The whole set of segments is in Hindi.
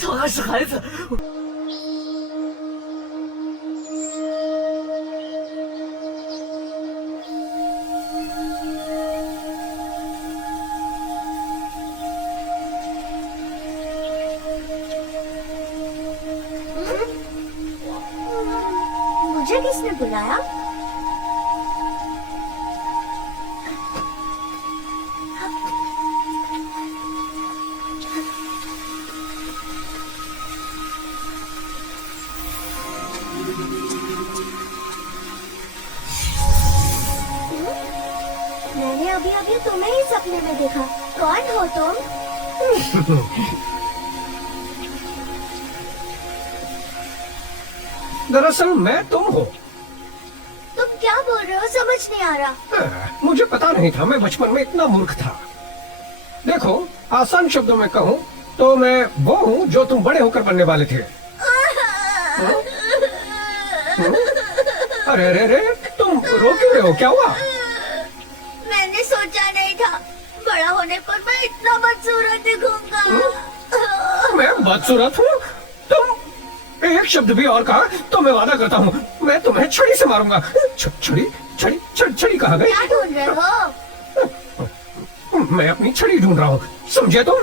他还是孩子。मुझे किसने बुलाया? मैंने अभी अभी तुम्हें ही सपने में देखा। कौन हो तुम? दरअसल मैं तुम हो। तुम क्या बोल रहे हो? समझ नहीं आ रहा। मुझे पता नहीं था, मैं बचपन में इतना मूर्ख था। देखो, आसान शब्दों में कहूँ तो मैं वो हूँ जो तुम बड़े होकर बनने वाले थे। अरे अरे अरे, तुम रो क्यों रहे हो? क्या हुआ? मैंने सोचा नहीं था बड़ा होने पर मैं इतना बदसूरत दिखूंगा। मैं बदसूरत हूँ? तुम एक शब्द भी और कहा तो मैं वादा करता हूँ मैं तुम्हें छड़ी से मारूंगा। छड़ी छड़ी छड़ी छड़ी कहाँ गई? क्या ढूंढ रहे हो? मैं अपनी छड़ी ढूंढ रहा हूँ, समझे तुम?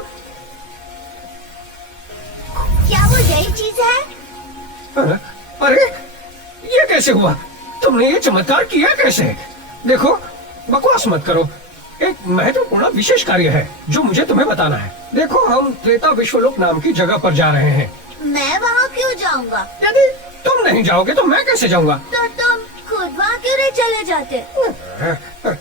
क्या वो यही चीज है? अरे ये कैसे हुआ? तुमने ये चमत्कार किया कैसे? देखो, बकवास मत करो। एक महत्वपूर्ण विशेष कार्य है जो मुझे तुम्हें बताना है। देखो, हम त्रेता विश्वलोक नाम की जगह पर जा रहे हैं। मैं वहाँ क्यों जाऊँगा? यदि तुम नहीं जाओगे तो मैं कैसे जाऊंगा? तो तुम खुद वहाँ क्यों नहीं चले जाते?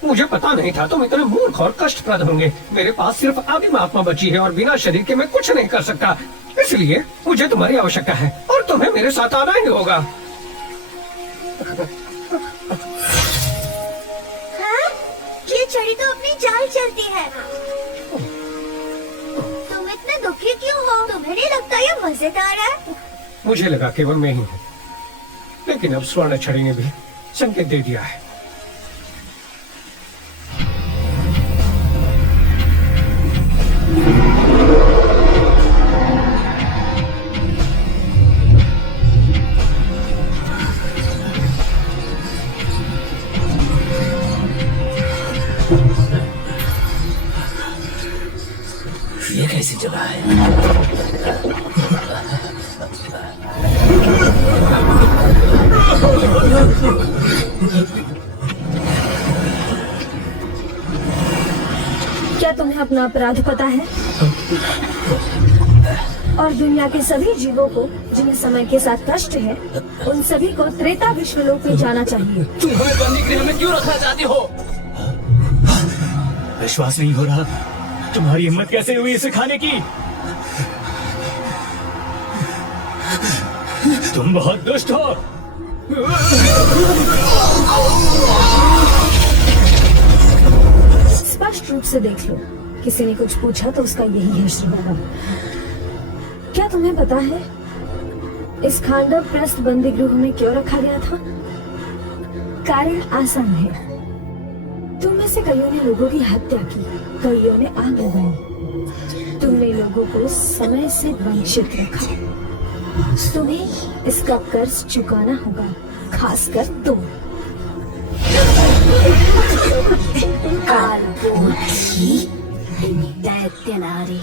मुझे पता नहीं था तुम इतने मूर्ख और कष्टप्रद होंगे। मेरे पास सिर्फ आदिम आत्मा बची है और बिना शरीर के मैं कुछ नहीं कर सकता। इसलिए मुझे तुम्हारी आवश्यकता है और तुम्हें मेरे साथ आना ही होगा। हाँ? ये छड़ी तो अपनी चाल चलती है। तुम इतने दुखी क्यों हो? तुम्हें नहीं लगता ये मजेदार है? मुझे लगा केवल मैं ही हूँ, लेकिन अब स्वर्ण छड़ी ने भी संकेत दे दिया है। ये कैसी जगह है? क्या तुम्हें अपना अपराध पता है? और दुनिया के सभी जीवों को जिन्हें समय के साथ कष्ट है, उन सभी को त्रेता विश्वलोक में जाना चाहिए। तुम हमें बनने के लिए हमें क्यों रखना चाहती हो? विश्वास नहीं हो रहा। तुम्हारी हिम्मत कैसे हुई इसे खाने की? तुम बहुत दुष्ट हो। स्पष्ट रूप से देख लो, किसी ने कुछ पूछा तो उसका यही है श्रीबाबा। क्या तुम्हें पता है इस खांडव प्रस्थ बंदी गृह में क्यों रखा गया था? कारण आसान है। से कईयों ने लोगों की हत्या की, कईयों ने आग लगाई। तुमने लोगों को समय से वंचित रखा। तुम्हें इसका कर्ज चुकाना होगा, खासकर तुम। दैत्य नारी,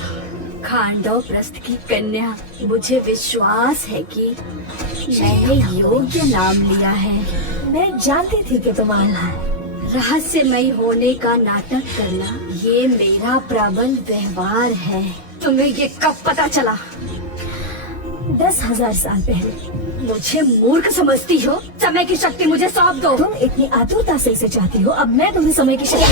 खांडव प्रस्थ की कन्या, मुझे विश्वास है कि मैंने योग्य नाम लिया है। मैं जानती थी कि तुम आना। रहस्यमय होने का नाटक करना ये मेरा प्रबल व्यवहार है। तुम्हें ये कब पता चला? 10,000 साल पहले। मुझे मूर्ख समझती हो? समय की शक्ति मुझे सौंप दो। तुम इतनी आतुरता से इसे चाहती हो, अब मैं तुम्हें समय की शक्ति।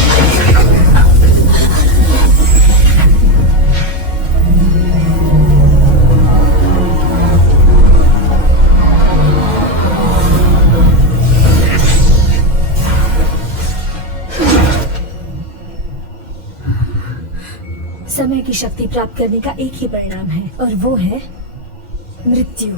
समय की शक्ति प्राप्त करने का एक ही परिणाम है, और वो है मृत्यु।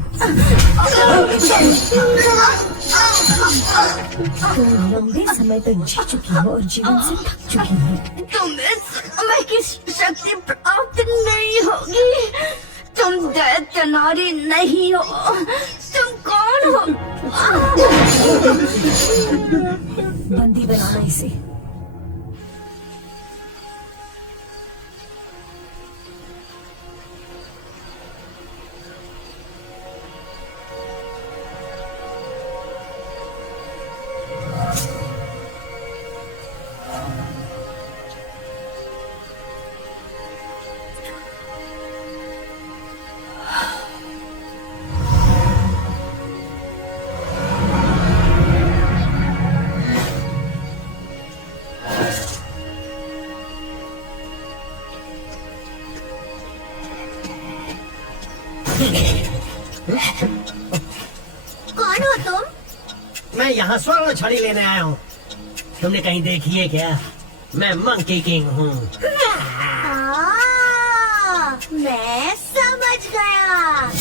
तुम लंबे समय तक जी चुकी हो और जीवन से थक चुकी हो। तुम्हें समय की शक्ति प्राप्त नहीं होगी। तुम दैत्य नारी नहीं हो। तुम कौन हो? बंदी बनाना इसे। कौन हो तुम? मैं यहाँ स्वर्ण छड़ी लेने आया हूँ। तुमने कहीं देखी है क्या? मैं मंकी किंग हूँ। मैं समझ गया।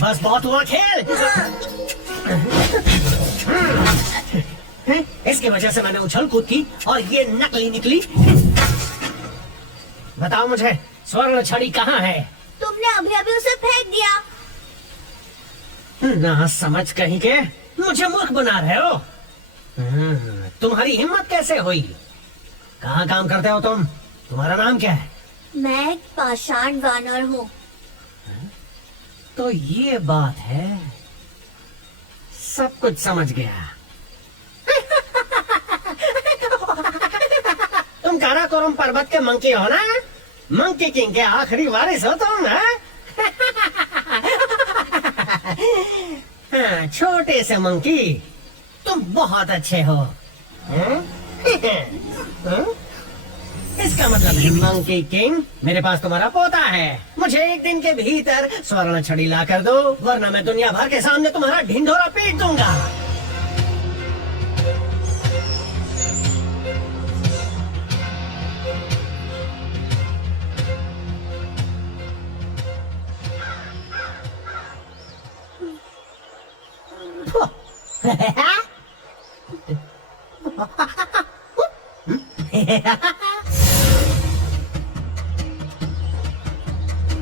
बस बहुत हुआ खेल। इसकी वजह से मैंने उछल कूद की और ये नकली निकली। बताओ मुझे, स्वर्ण छड़ी कहाँ है? तुमने अभी अभी उसे फेंक दिया। ना समझ कहीं के मुझे मूर्ख बना रहे हो। तुम्हारी हिम्मत कैसे हुई? कहाँ काम करते हो तुम? तुम्हारा नाम क्या है? मैं एक पाषाण वानर हूँ। तो ये बात है, सब कुछ समझ गया। तुम काराकोरम पर्वत के मंकी हो ना? मंकी किंग के आखिरी वारिस हो तुम, हाँ, छोटे से मंकी, तुम बहुत अच्छे हो। इसका मतलब है मंकी किंग, मेरे पास तुम्हारा पोता है। मुझे एक दिन के भीतर स्वर्ण छड़ी ला कर दो, वरना मैं दुनिया भर के सामने तुम्हारा ढिंढोरा पीट दूंगा।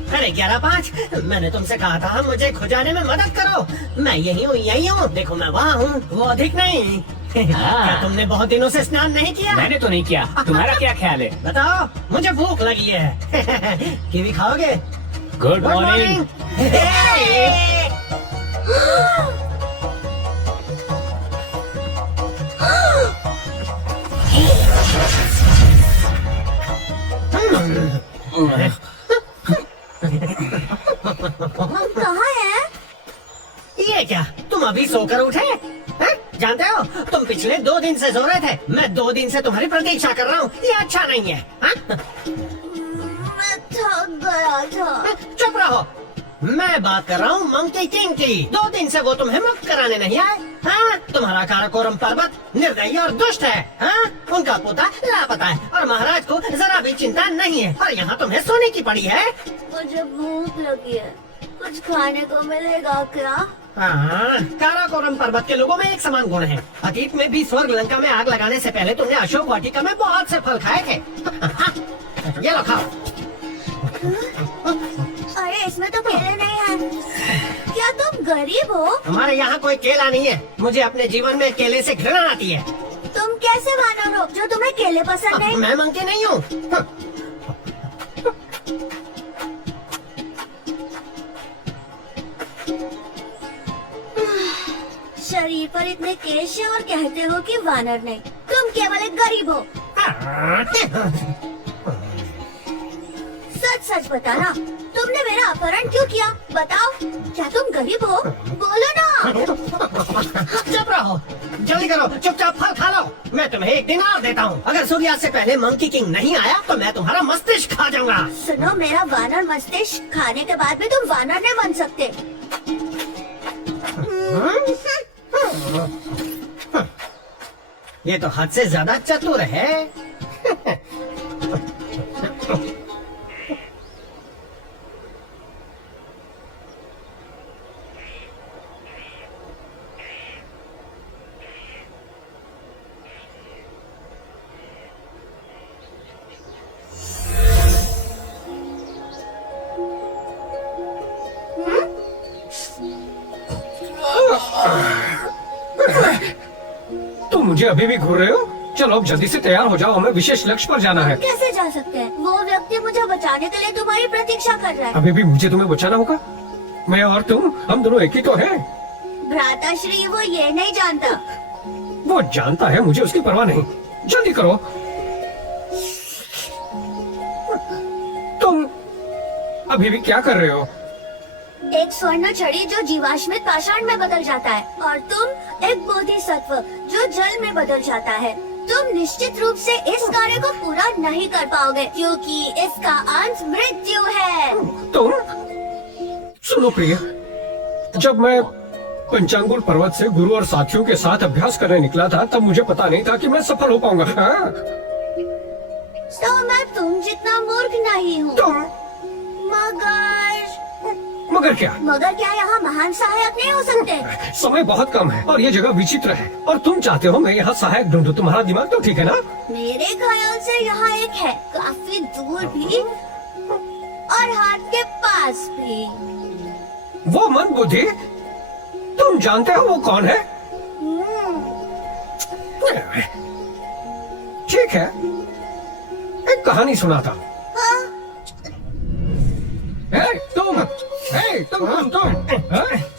अरे 11-5, मैंने तुमसे कहा था मुझे खुजाने में मदद करो। मैं यही हूँ। देखो मैं वहाँ हूँ, वो अधिक नहीं। क्या तुमने बहुत दिनों से स्नान नहीं किया? मैंने तो नहीं किया। तुम्हारा क्या ख्याल है? बताओ, मुझे भूख लगी है। कीवी खाओगे? Good morning. हम कहाँ हैं? ये क्या, तुम अभी सोकर उठे? हैं? जानते हो, तुम पिछले 2 दिन से सो रहे थे। मैं 2 दिन से तुम्हारी प्रतीक्षा कर रहा हूँ। ये अच्छा नहीं है। मैं थक गया था। चुप रहो। मैं बात कर रहा हूँ मंकी किंग की। 2 दिन से वो तुम्हें मुक्त कराने नहीं आए। हाँ, तुम्हारा काराकोरम पर्वत निर्दयी और दुष्ट है। हाँ, उनका पोता लापता है और महाराज को जरा भी चिंता नहीं है और यहाँ तुम्हें सोने की पड़ी है। मुझे भूख लगी है, कुछ खाने को मिलेगा क्या? हाँ, काराकोरम पर्वत के लोगों में एक समान गुण है। अतीत में भी स्वर्ग लंका में आग लगाने से पहले तुमने अशोक वाटिका में बहुत से फल खाए थे। ये लो खाओ। अरे इसमें तो केले नहीं है। क्या तुम गरीब हो? हमारे यहाँ कोई केला नहीं है। मुझे अपने जीवन में केले से घृणा आती है। तुम कैसे वानर हो जो तुम्हें केले पसंद नहीं? मैं मंकी नहीं हूँ। शरीर पर इतने केश है और कहते हो कि वानर नहीं। तुम केवल एक गरीब हो। सच सच बताना, तुमने मेरा अपहरण क्यों किया? बताओ, क्या तुम गरीब हो? बोलो ना। चुप रहो, जल्दी करो, चुपचाप फल खा लो। मैं तुम्हें एक दिन और देता हूँ। अगर सूर्यास्त से पहले मंकी किंग नहीं आया तो मैं तुम्हारा मस्तिष्क खा जाऊंगा। सुनो, मेरा वानर मस्तिष्क खाने के बाद भी तुम वानर नहीं बन सकते। ये तो हद से ज्यादा चतुर है। तुम मुझे अभी भी घूर रहे हो? चलो अब जल्दी से तैयार हो जाओ, हमें विशेष लक्ष्य पर जाना है। कैसे जा सकते हैं? वो व्यक्ति मुझे बचाने के लिए तुम्हारी प्रतीक्षा कर रहा है। अभी भी मुझे तुम्हें बचाना होगा। मैं और तुम, हम दोनों एक ही तो हैं। भ्राताश्री, वो ये नहीं जानता। वो जानता है, मुझे उसकी परवाह नहीं। जल्दी करो। तुम अभी भी क्या कर रहे हो? एक स्वर्ण छड़ी जो जीवाश्मित पाषाण में बदल जाता है, और तुम एक बोधिसत्व जो जल में बदल जाता है। तुम निश्चित रूप से इस कार्य को पूरा नहीं कर पाओगे क्योंकि इसका अंत मृत्यु है। तुम सुनो प्रिय, जब मैं पंचांगुल पर्वत से गुरु और साथियों के साथ अभ्यास करने निकला था तब मुझे पता नहीं था कि मैं सफल हो पाऊंगा। हाँ? तो मैं तुम जितना मूर्ख नहीं हूँ। तुम मगर क्या यहाँ महान सहायक नहीं हो सकते? समय बहुत कम है और ये जगह विचित्र है और तुम चाहते हो मैं यहाँ सहायक ढूंढूं। तुम्हारा दिमाग तो ठीक है ना? मेरे ख्याल से यहाँ एक है, काफी दूर भी और हाथ के पास भी। वो मन बुद्धि, तुम जानते हो वो कौन है? ठीक है, एक कहानी सुनाता हूँ।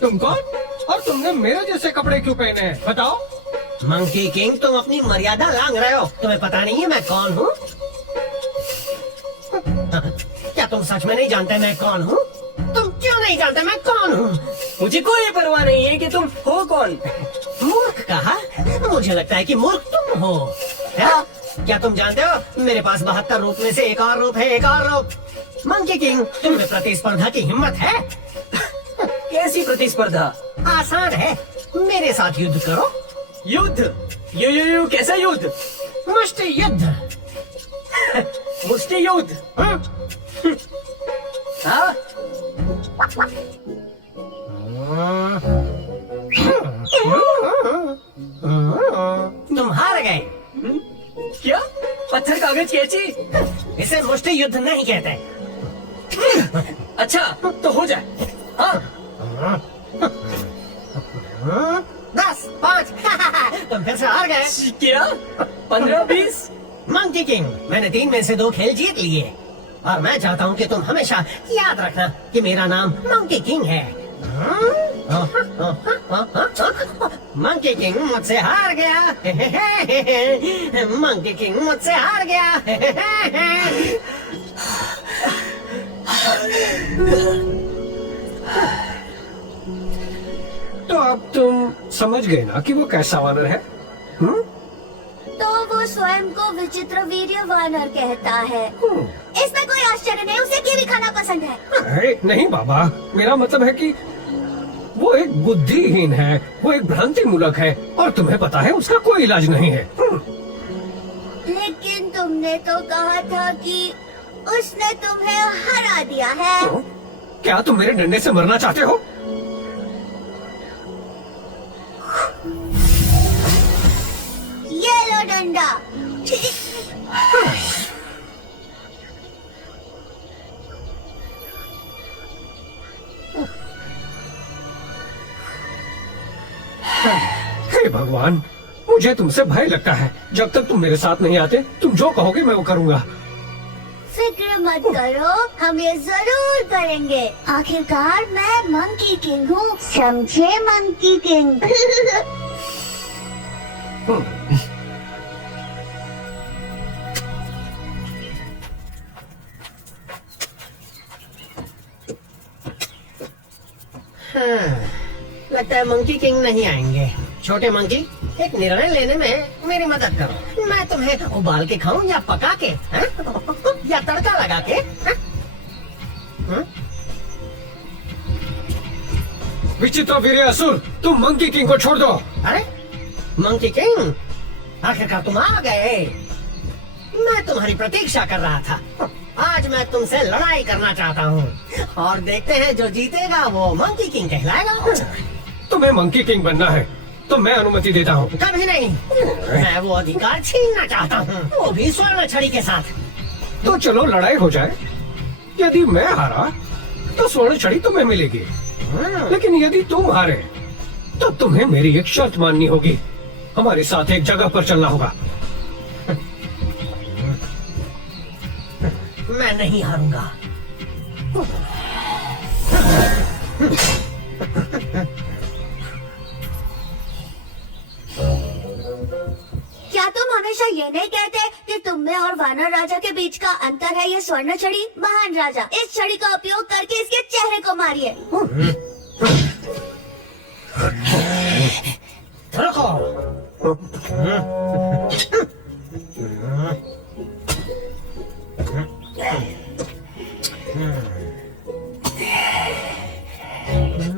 तुम कौन? और तुमने मेरे जैसे कपड़े क्यों पहने हैं? बताओ। मंकी किंग, तुम अपनी मर्यादा लांघ रहे हो। तुम्हें पता नहीं है मैं कौन हूँ? क्या तुम सच में नहीं जानते मैं कौन हूँ? तुम क्यों नहीं जानते मैं कौन हूँ? मुझे कोई परवाह नहीं है कि तुम हो कौन। मूर्ख कहा? मुझे लगता है कि मूर्ख तुम हो। है? क्या तुम जानते हो मेरे पास 72 रूप में से एक और रूप है, एक और रूप। मंकी किंग, तुम्हें प्रतिस्पर्धा की हिम्मत है? कैसी प्रतिस्पर्धा? आसान है, मेरे साथ युद्ध करो। युद्ध? यू कैसा युद्ध? मुष्टि युद्ध। मुष्टि युद्ध? हाँ? तुम हार गए। क्या? पत्थर कागज कैची? इसे मुष्टि युद्ध नहीं कहते। अच्छा तो हो जाए। हाँ? 10, 5 तुम फिर से हार गए। क्या? 15, 20? मंकी किंग, मैंने 3 में से 2 खेल जीत लिए और मैं चाहता हूँ कि तुम हमेशा याद रखना कि मेरा नाम मंकी किंग है। मंकी किंग मुझसे हार गया। मंकी किंग मुझसे हार गया। तो अब तुम समझ गए ना कि वो कैसा वानर है? तो वो स्वयं को विचित्र वीर्य वानर कहता है। इसमें कोई आश्चर्य नहीं, उसे कीवी खाना पसंद है। अरे नहीं बाबा, मेरा मतलब है कि वो एक बुद्धिहीन है, वो एक भ्रांति मूलक है और तुम्हें पता है उसका कोई इलाज नहीं है। लेकिन तुमने तो कहा था कि उसने तुम्हें हरा दिया है। क्या तुम मेरे डंडे से मरना चाहते हो? ये लो डंडा। हे भगवान, मुझे तुमसे भय लगता है। जब तक तुम मेरे साथ नहीं आते, तुम जो कहोगे मैं वो करूँगा। फिक्र मत करो, हम ये जरूर करेंगे। आखिरकार मैं मंकी किंग हूँ, समझे मंकी किंग। लगता है मंकी किंग नहीं आएंगे। छोटे मंकी, एक निर्णय लेने में मेरी मदद करो। मैं तुम्हें उबाल के खाऊं या पका के, हैं? या तड़का लगा के, हैं? विचित्र वीर्य असुर, तुम मंकी किंग को छोड़ दो। अरे मंकी किंग, आखिरकार तुम आ गए। मैं तुम्हारी प्रतीक्षा कर रहा था। आज मैं तुमसे लड़ाई करना चाहता हूँ और देखते हैं जो जीतेगा वो मंकी किंग कहलाएगा। तुम्हें मंकी किंग बनना है तो मैं अनुमति देता हूँ। कभी नहीं, मैं वो अधिकार छीनना चाहता हूँ, वो भी स्वर्ण छड़ी के साथ। तो चलो लड़ाई हो जाए। यदि मैं हारा तो स्वर्ण छड़ी तुम्हें मिलेगी, लेकिन यदि तुम हारे तो तुम्हें मेरी एक शर्त माननी होगी। हमारे साथ एक जगह पर चलना होगा। मैं नहीं हारूंगा। क्या तुम हमेशा ये नहीं कहते कि तुम में और वानर राजा के बीच का अंतर है ये स्वर्ण छड़ी? महान राजा, इस छड़ी का उपयोग करके इसके चेहरे को मारिए। रुको।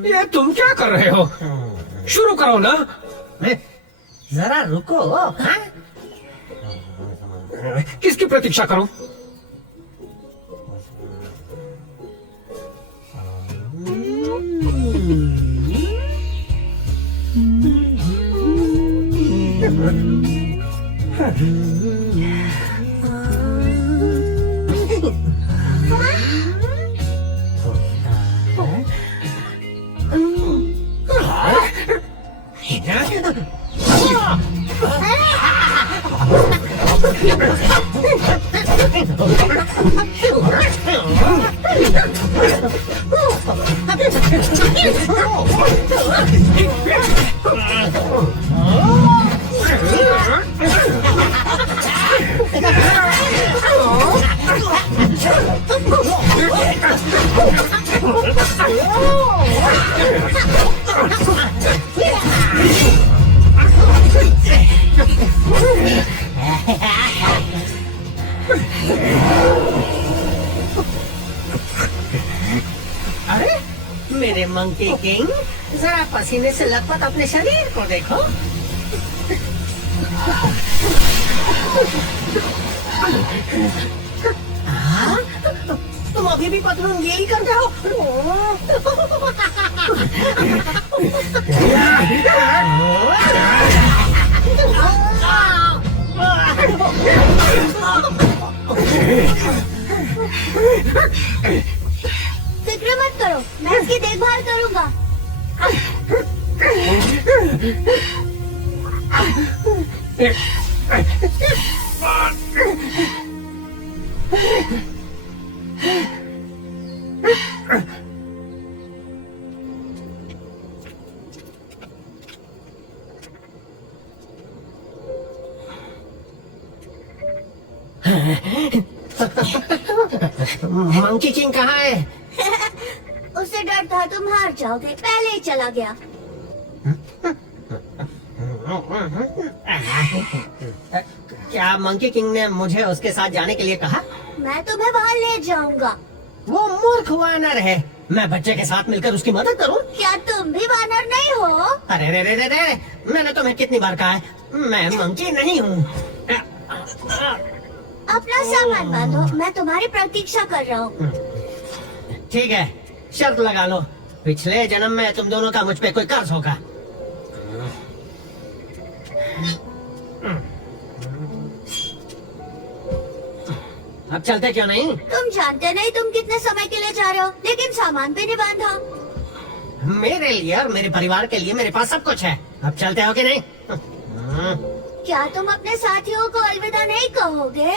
ये तुम क्या कर रहे हो? शुरू करो ना। जरा रुको। हाँ? किसकी प्रतीक्षा करूं? अरे मेरे मंकी किंग, जरा पसीने से लथपथ अपने शरीर को देखो। हाँ? तुम अभी भी पतलून गीली करते हो? फिक्र मत करो, मैं इसकी देखभाल करूंगा। मंकी किंग कहाँ है? उसे डर था तुम हार जाओगे, पहले ही चला गया। क्या मंकी किंग ने मुझे उसके साथ जाने के लिए कहा? मैं तुम्हें वहाँ ले जाऊंगा। वो मूर्ख वानर है, मैं बच्चे के साथ मिलकर उसकी मदद करूं? क्या तुम भी वानर नहीं हो? अरे रे रे रे रे, मैंने तुम्हें कितनी बार कहा है, मैं मंकी नहीं हूँ। अपना सामान बांधो, मैं तुम्हारी प्रतीक्षा कर रहा हूँ। ठीक है, शर्त लगा लो, पिछले जन्म में तुम दोनों का मुझ पे कोई कर्ज होगा। अब चलते क्यों नहीं? तुम जानते नहीं तुम कितने समय के लिए जा रहे हो, लेकिन सामान भी नहीं बांधा। मेरे लिए और मेरे परिवार के लिए मेरे पास सब कुछ है। अब चलते हो कि नहीं? क्या तुम अपने साथियों को अलविदा नहीं कहोगे?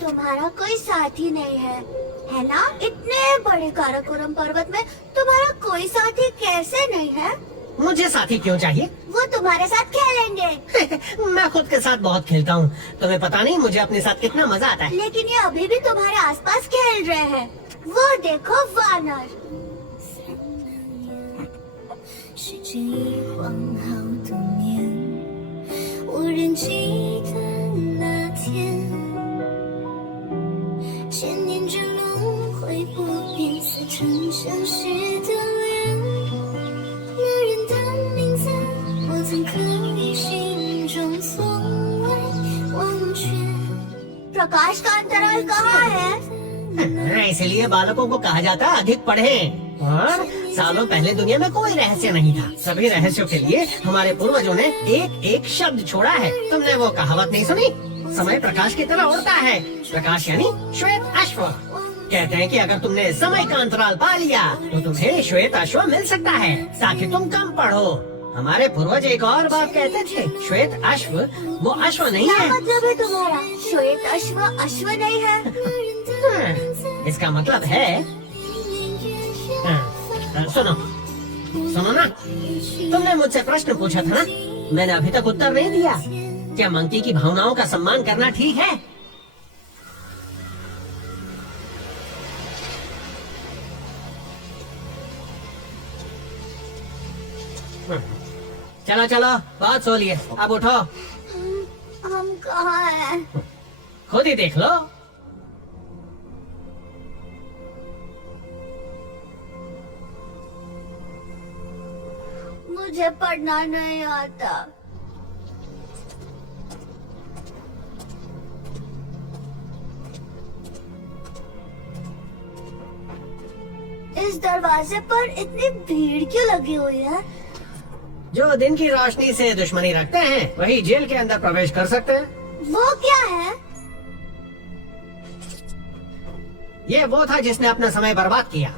तुम्हारा कोई साथी नहीं है ना? इतने बड़े काराकोरम पर्वत में तुम्हारा कोई साथी कैसे नहीं है? मुझे साथी क्यों चाहिए? वो तुम्हारे साथ खेलेंगे। मैं खुद के साथ बहुत खेलता हूँ, तुम्हें पता नहीं मुझे अपने साथ कितना मजा आता है। लेकिन ये अभी भी तुम्हारे आसपास खेल रहे हैं। वो देखो वानर। 时间一晃好多年，我仍记得那天，千年之轮回不变，似曾相识的脸。那人的名字，我曾刻于心中，从未忘却。 प्रकाश का अंतराल कहाँ है? इसलिए बालकों को कहा जाता है अधिक पढ़ें। और सालों पहले दुनिया में कोई रहस्य नहीं था। सभी रहस्यों के लिए हमारे पूर्वजों ने एक एक शब्द छोड़ा है। तुमने वो कहावत नहीं सुनी? समय प्रकाश की तरह उड़ता है। प्रकाश यानी श्वेत अश्व। कहते हैं कि अगर तुमने समय का अंतराल पा लिया तो तुम्हें श्वेत अश्व मिल सकता है, ताकि तुम कम पढ़ो। हमारे पूर्वज एक और बात कहते थे, श्वेत अश्व वो अश्व नहीं क्या है। मतलब है तुम्हारा? श्वेत अश्व अश्व नहीं है। इसका मतलब है, सुनो सुनो ना, तुमने मुझसे प्रश्न पूछा था ना, मैंने अभी तक उत्तर नहीं दिया। क्या मंकी की भावनाओं का सम्मान करना ठीक है? चलो चलो, बहुत सो लिए, अब उठो। हम कहाँ हैं? खुद ही देख लो। मुझे पढ़ना नहीं आता। इस दरवाजे पर इतनी भीड़ क्यों लगी हुई है? जो दिन की रोशनी से दुश्मनी रखते हैं वही जेल के अंदर प्रवेश कर सकते हैं। वो क्या है? ये वो था जिसने अपना समय बर्बाद किया।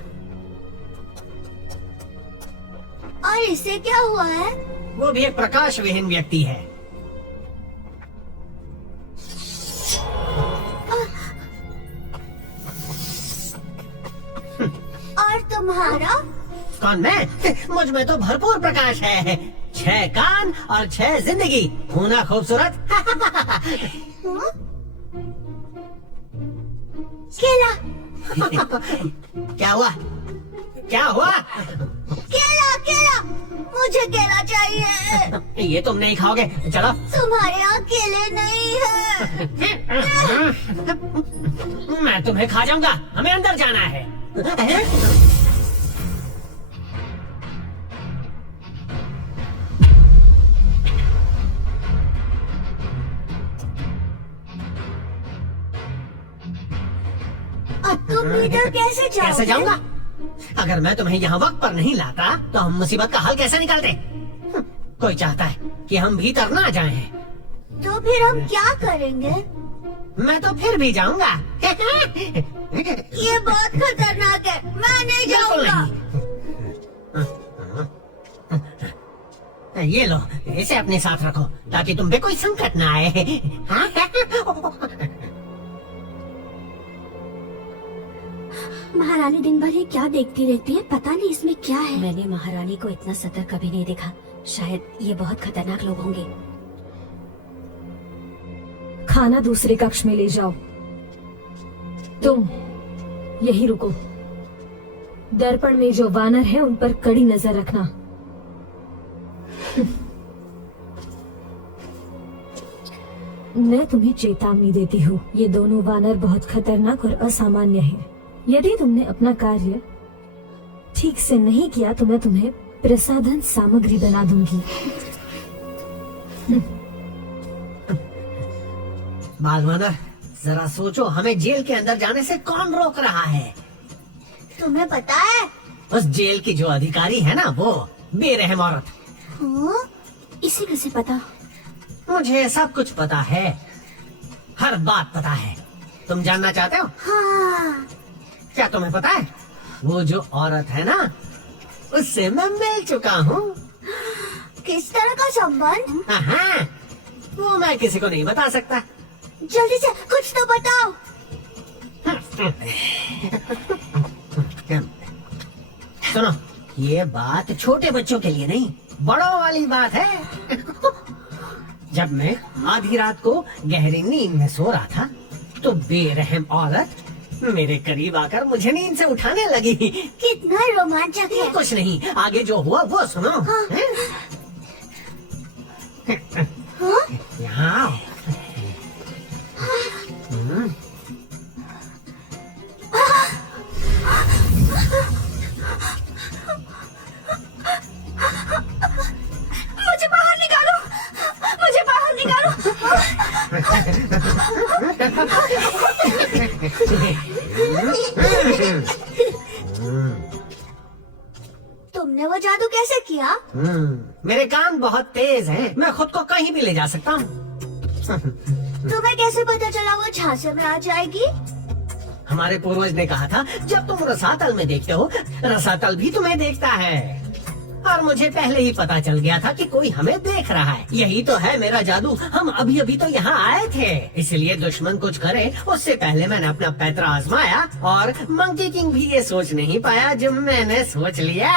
और इसे क्या हुआ है? वो भी एक प्रकाश विहीन व्यक्ति है। और तुम्हारा? कौन मैं? मुझ में तो भरपूर प्रकाश है। 6 कान और 6 जिंदगी। हूं ना खूबसूरत? केला। क्या हुआ? क्या हुआ? केला केला, मुझे केला चाहिए। ये तुम नहीं खाओगे, चलो। तुम्हारे यहाँ केले नहीं है। मैं तुम्हें खा जाऊंगा, हमें अंदर जाना है। अब तुम भीतर कैसे जाओगे? कैसे जाऊंगा? अगर मैं तुम्हें यहाँ वक्त पर नहीं लाता तो हम मुसीबत का हल कैसे निकालते? कोई चाहता है कि हम भीतर ना जाएं। तो फिर हम क्या करेंगे? मैं तो फिर भी जाऊंगा। ये बहुत खतरनाक है, मैं नहीं जाऊंगा। ये लो, इसे अपने साथ रखो ताकि तुम पे कोई संकट ना आए। महारानी दिन भर ये क्या देखती रहती है? पता नहीं इसमें क्या है। मैंने महारानी को इतना सतर्क कभी नहीं देखा। शायद ये बहुत खतरनाक लोग होंगे। खाना दूसरे कक्ष में ले जाओ। तुम यही रुको। दर्पण में जो वानर है उन पर कड़ी नजर रखना। मैं तुम्हें चेतावनी देती हूँ, ये दोनों वानर बहुत खतरनाक और असामान्य हैं। यदि तुमने अपना कार्य ठीक से नहीं किया तो मैं तुम्हें प्रसाधन सामग्री बना दूंगी। बालवानर, जरा सोचो, हमें जेल के अंदर जाने से कौन रोक रहा है? तुम्हें पता है? उस जेल की जो अधिकारी है ना, वो बेरहम औरत। हाँ? इसे कैसे पता? मुझे सब कुछ पता है, हर बात पता है। तुम जानना चाहते हो? हाँ। क्या तुम्हें पता है, वो जो औरत है ना, उससे मैं मिल चुका हूँ। किस तरह का संबंध? हाँ, वो मैं किसी को नहीं बता सकता। जल्दी से कुछ तो बताओ। सुनो, ये बात छोटे बच्चों के लिए नहीं, बड़ों वाली बात है। जब मैं आधी रात को गहरी नींद में सो रहा था, तो बेरहम औरत मेरे करीब आकर मुझे नींद से उठाने लगी। कितना रोमांचक ये है। कुछ नहीं, आगे जो हुआ वो सुनो। हैं? यहाँ आओ। मुझे बाहर निकालो, मुझे बाहर निकालो। तुमने वो जादू कैसे किया? मेरे कान बहुत तेज हैं, मैं खुद को कहीं भी ले जा सकता हूँ। तुम्हें कैसे पता चला वो झांसे में आ जाएगी? हमारे पूर्वज ने कहा था, जब तुम रसातल में देखते हो, रसातल भी तुम्हें देखता है। और मुझे पहले ही पता चल गया था कि कोई हमें देख रहा है। यही तो है मेरा जादू। हम अभी अभी तो यहाँ आए थे, इसलिए दुश्मन कुछ करे उससे पहले मैंने अपना पैतरा आजमाया, और मंकी किंग भी ये सोच नहीं पाया जो मैंने सोच लिया।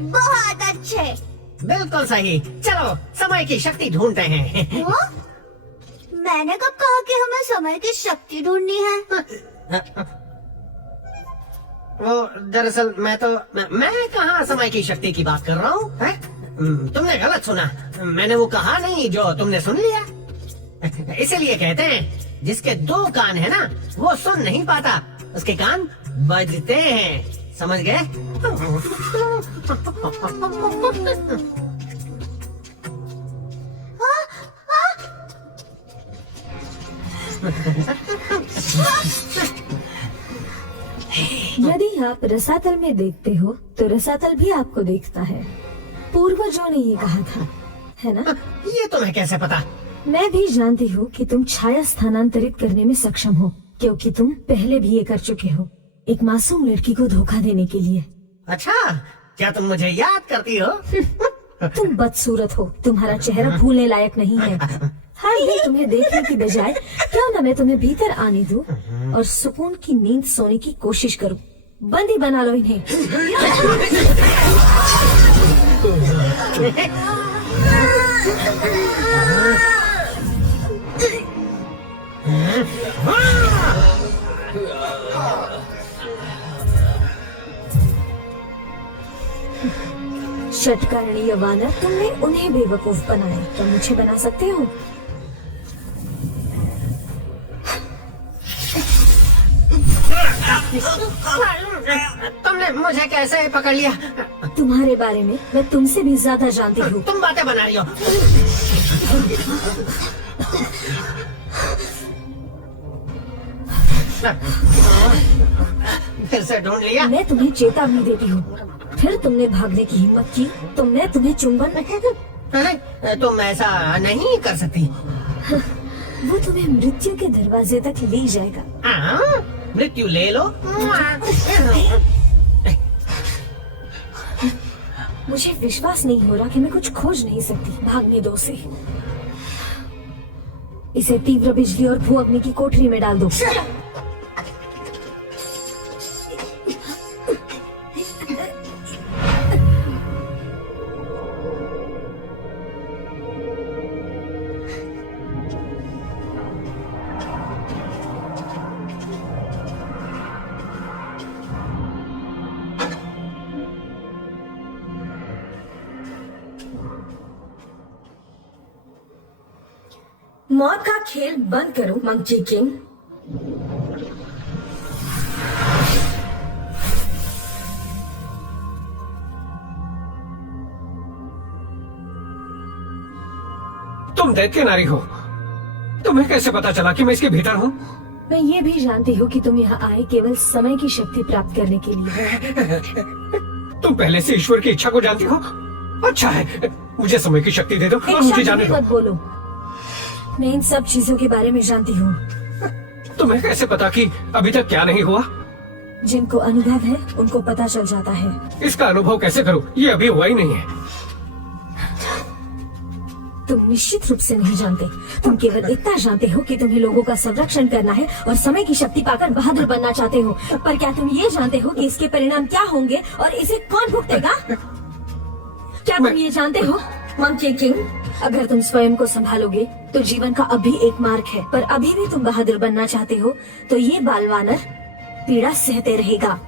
बहुत अच्छे। बिल्कुल सही। चलो समय की शक्ति ढूंढते हैं। हाँ? मैंने कब कहा कि हमें समय की शक्ति ढूंढनी है? वो दरअसल मैं कहाँ समय की शक्ति की बात कर रहा हूँ। तुमने गलत सुना, मैंने वो कहा नहीं जो तुमने सुन लिया। इसीलिए कहते हैं, जिसके 2 कान है ना, वो सुन नहीं पाता, उसके कान बजते हैं। समझ गए? यदि आप रसातल में देखते हो तो रसातल भी आपको देखता है। पूर्वजों ने ये कहा था, है ना? ये तुम्हें कैसे पता? मैं भी जानती हूँ कि तुम छाया स्थानांतरित करने में सक्षम हो, क्योंकि तुम पहले भी ये कर चुके हो, एक मासूम लड़की को धोखा देने के लिए। अच्छा, क्या तुम मुझे याद करती हो? तुम बदसूरत हो, तुम्हारा चेहरा भूलने लायक नहीं है। हर दिन तुम्हें देखने की बजाय क्यों न मैं तुम्हें भीतर आने दूं और सुकून की नींद सोने की कोशिश करूं। बंदी बना लो इन्हें। षटकर्णीय वानर, तुमने उन्हें बेवकूफ बनाया, तो मुझे बना सकते हो? तुमने मुझे कैसे पकड़ लिया? तुम्हारे बारे में मैं तुमसे भी ज्यादा जानती हूँ। तुम बातें बना रही हो। फिर से ढूंढ लिया। मैं तुम्हें चेतावनी देती हूँ, फिर तुमने भागने की हिम्मत की तो मैं तुम्हें चुंबन। अरे, तुम ऐसा नहीं कर सकती। वो तुम्हें मृत्यु के दरवाजे तक ले जाएगा। हाँ, मृत्यु ले लो। मुझे विश्वास नहीं हो रहा कि मैं कुछ खोज नहीं सकती। भागने दो उसे। इसे तीव्र बिजली और भू अग्नि की कोठरी में डाल दो। मौत का खेल बंद करो मंकी किंग। तुम दैत्य नारी हो, तुम्हें कैसे पता चला कि मैं इसके भीतर हूँ? मैं ये भी जानती हूँ कि तुम यहाँ आए केवल समय की शक्ति प्राप्त करने के लिए। तुम पहले से ईश्वर की इच्छा को जानती हो? अच्छा है, मुझे समय की शक्ति दे दो और मुझे जाने दो। मत बोलो, मैं इन सब चीजों के बारे में जानती हूँ। तुम्हें कैसे पता कि अभी तक क्या नहीं हुआ? जिनको अनुभव है उनको पता चल जाता है। इसका अनुभव कैसे करूँ? ये अभी हुआ ही नहीं है। तुम निश्चित रूप से नहीं जानते। तुम केवल इतना जानते हो कि तुम्हें लोगों का संरक्षण करना है और समय की शक्ति पाकर बहादुर बनना चाहते हो। पर क्या तुम ये जानते हो कि इसके परिणाम क्या होंगे और इसे कौन भुगतेगा? क्या तुम ये जानते हो मंकी किंग, अगर तुम स्वयं को संभालोगे तो जीवन का अभी एक मार्ग है, पर अभी भी तुम बहादुर बनना चाहते हो तो ये बाल वानर पीड़ा सहते रहेगा।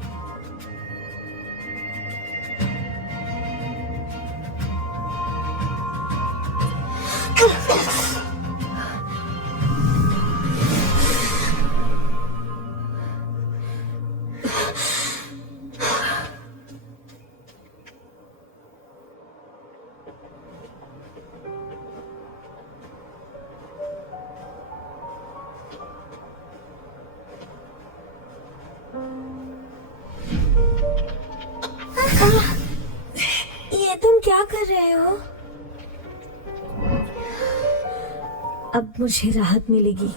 ये तुम क्या कर रहे हो? अब मुझे राहत मिलेगी।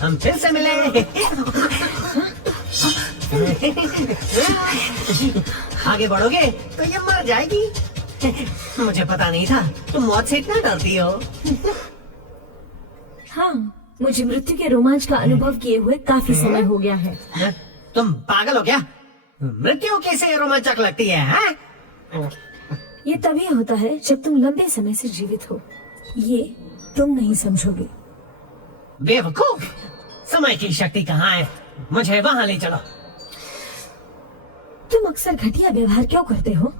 हम फिर से मिले। आगे बढ़ोगे तो ये मर जाएगी। मुझे पता नहीं था तुम मौत से इतना डरती हो। हाँ, मुझे मृत्यु के रोमांच का अनुभव किए हुए काफी समय हो गया है। तुम पागल हो क्या? मृत्यु कैसे रोमांचक लगती है, हाँ? ये तभी होता है जब तुम लंबे समय से जीवित हो। ये तुम नहीं समझोगे। बेवकूफ, समय की शक्ति कहाँ है? मुझे वहाँ ले चलो। तुम अक्सर घटिया व्यवहार क्यों करते हो?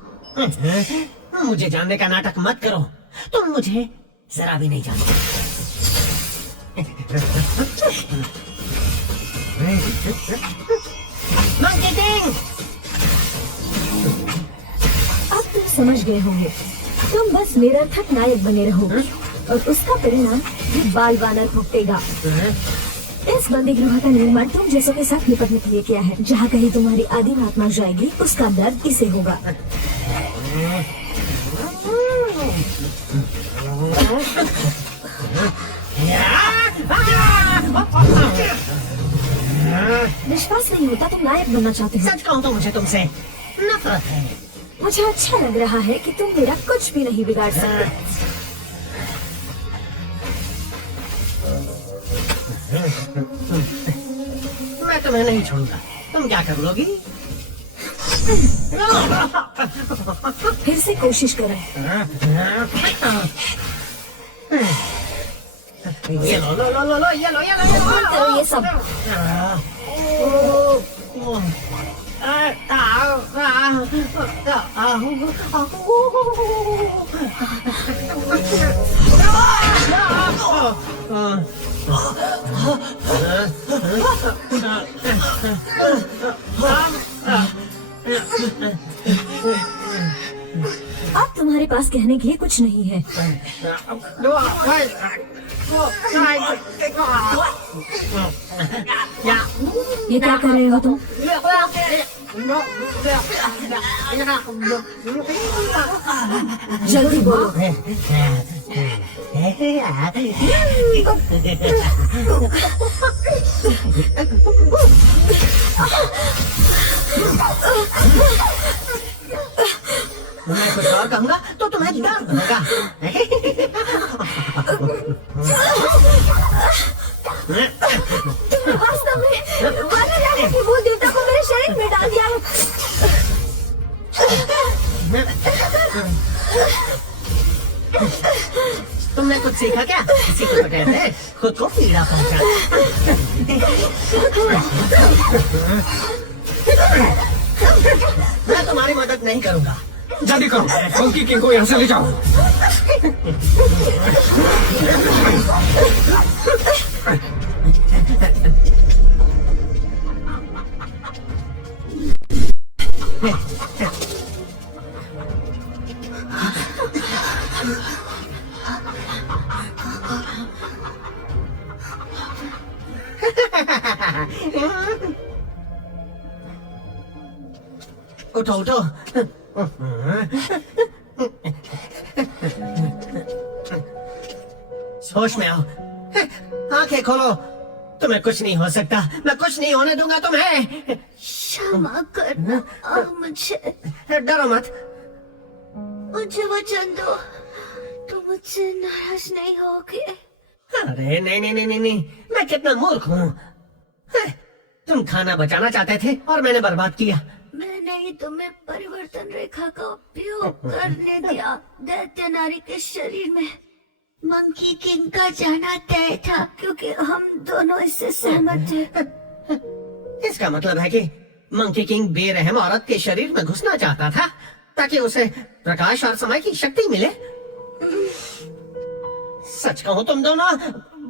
मुझे जानने का नाटक मत करो। तुम मुझे जरा भी नहीं जानते। मंकी किंग, अब तुम समझ गए होंगे। तुम बस निरर्थक नायक बने रहोगे और उसका परिणाम ये बाल वानर भुगतेगा। इस बंदी गृह का निर्माण तुम जैसों के साथ निपटने के लिए किया है। जहाँ कहीं तुम्हारी आदिम आत्मा जाएगी उसका दर्द इसे होगा। विश्वास नहीं होता तुम नायक बनना चाहते हो। सच कहूँ तो मुझे तुमसे नफरत है। मुझे अच्छा लग रहा है कि तुम मेरा कुछ भी नहीं बिगाड़ सकते। मैं तुम्हें नहीं छोड़ूंगा। तुम क्या कर लोगी? फिर से कोशिश करें। ये लो लो लो लो लो ये लो ये लो ये लो करो ये सब। अब तुम्हारे पास कहने के लिए कुछ नहीं है। ये क्या कर रहे हो तुम? जल्दी बोलो। मैं कुछ और कहूँगा तो तुम्हें दर्द होगा। तुमने वास्तव में वानर राजा के भूत देवता को मेरे शरीर में डाल दिया है। तुमने कुछ सीखा क्या? इसी को तो कहते हैं खुद को पीड़ा पहुंचाना। मैं तुम्हारी मदद नहीं करूंगा। जल्दी करो, मंकी किंग को यहाँ से ले जाओ। उठो उठो। होश में आओ, आंखें खोलो। तुम्हें कुछ नहीं हो सकता, मैं कुछ नहीं होने दूंगा तुम्हें। क्षमा करना, मुझे डरो मत। मुझे वचन दो, तुम मुझसे नाराज नहीं होगे। अरे नहीं नहीं नहीं नहीं नहीं, मैं कितना मूर्ख हूँ। तुम खाना बचाना चाहते थे और मैंने बर्बाद किया। मैंने ही तुम्हें परिवर्तन रेखा का उपयोग करने दिया। दैत्य नारी के शरीर में मंकी किंग का जाना तय था, क्योंकि हम दोनों इससे सहमत थे। इसका मतलब है कि मंकी किंग बेरहम औरत के शरीर में घुसना चाहता था ताकि उसे प्रकाश और समय की शक्ति मिले। सच कहूँ तुम दोनों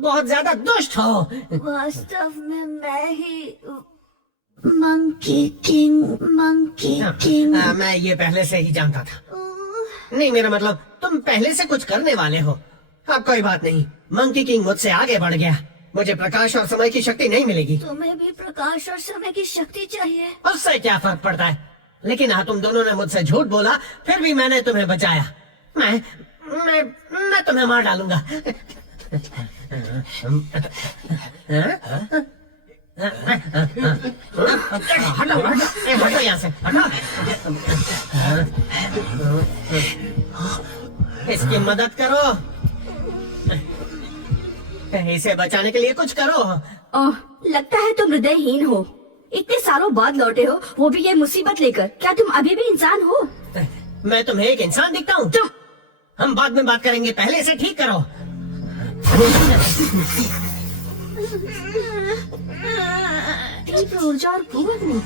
बहुत ज्यादा दुष्ट हो। वास्तव में मैं ही मंकी किंग। मैं ये पहले से ही जानता था। नहीं, मेरा मतलब तुम पहले से कुछ करने वाले हो। अब कोई बात नहीं, मंकी किंग मुझसे आगे बढ़ गया। मुझे प्रकाश और समय की शक्ति नहीं मिलेगी। तुम्हें भी प्रकाश और समय की शक्ति चाहिए। उससे क्या फर्क पड़ता है? लेकिन हाँ, तुम दोनों ने मुझसे झूठ बोला, फिर भी मैंने तुम्हें बचाया। मैं तुम्हें मार डालूंगा। हटो यहाँ से, हटो। इसकी मदद करो, इसे बचाने के लिए कुछ करो। लगता है तुम हृदयहीन हो। इतने सालों बाद लौटे हो, वो भी ये मुसीबत लेकर। क्या तुम अभी भी इंसान हो? मैं तुम्हें एक इंसान दिखता हूँ? हम बाद में बात करेंगे, पहले इसे ठीक करो। तीव्र ऊर्जा और कुवत में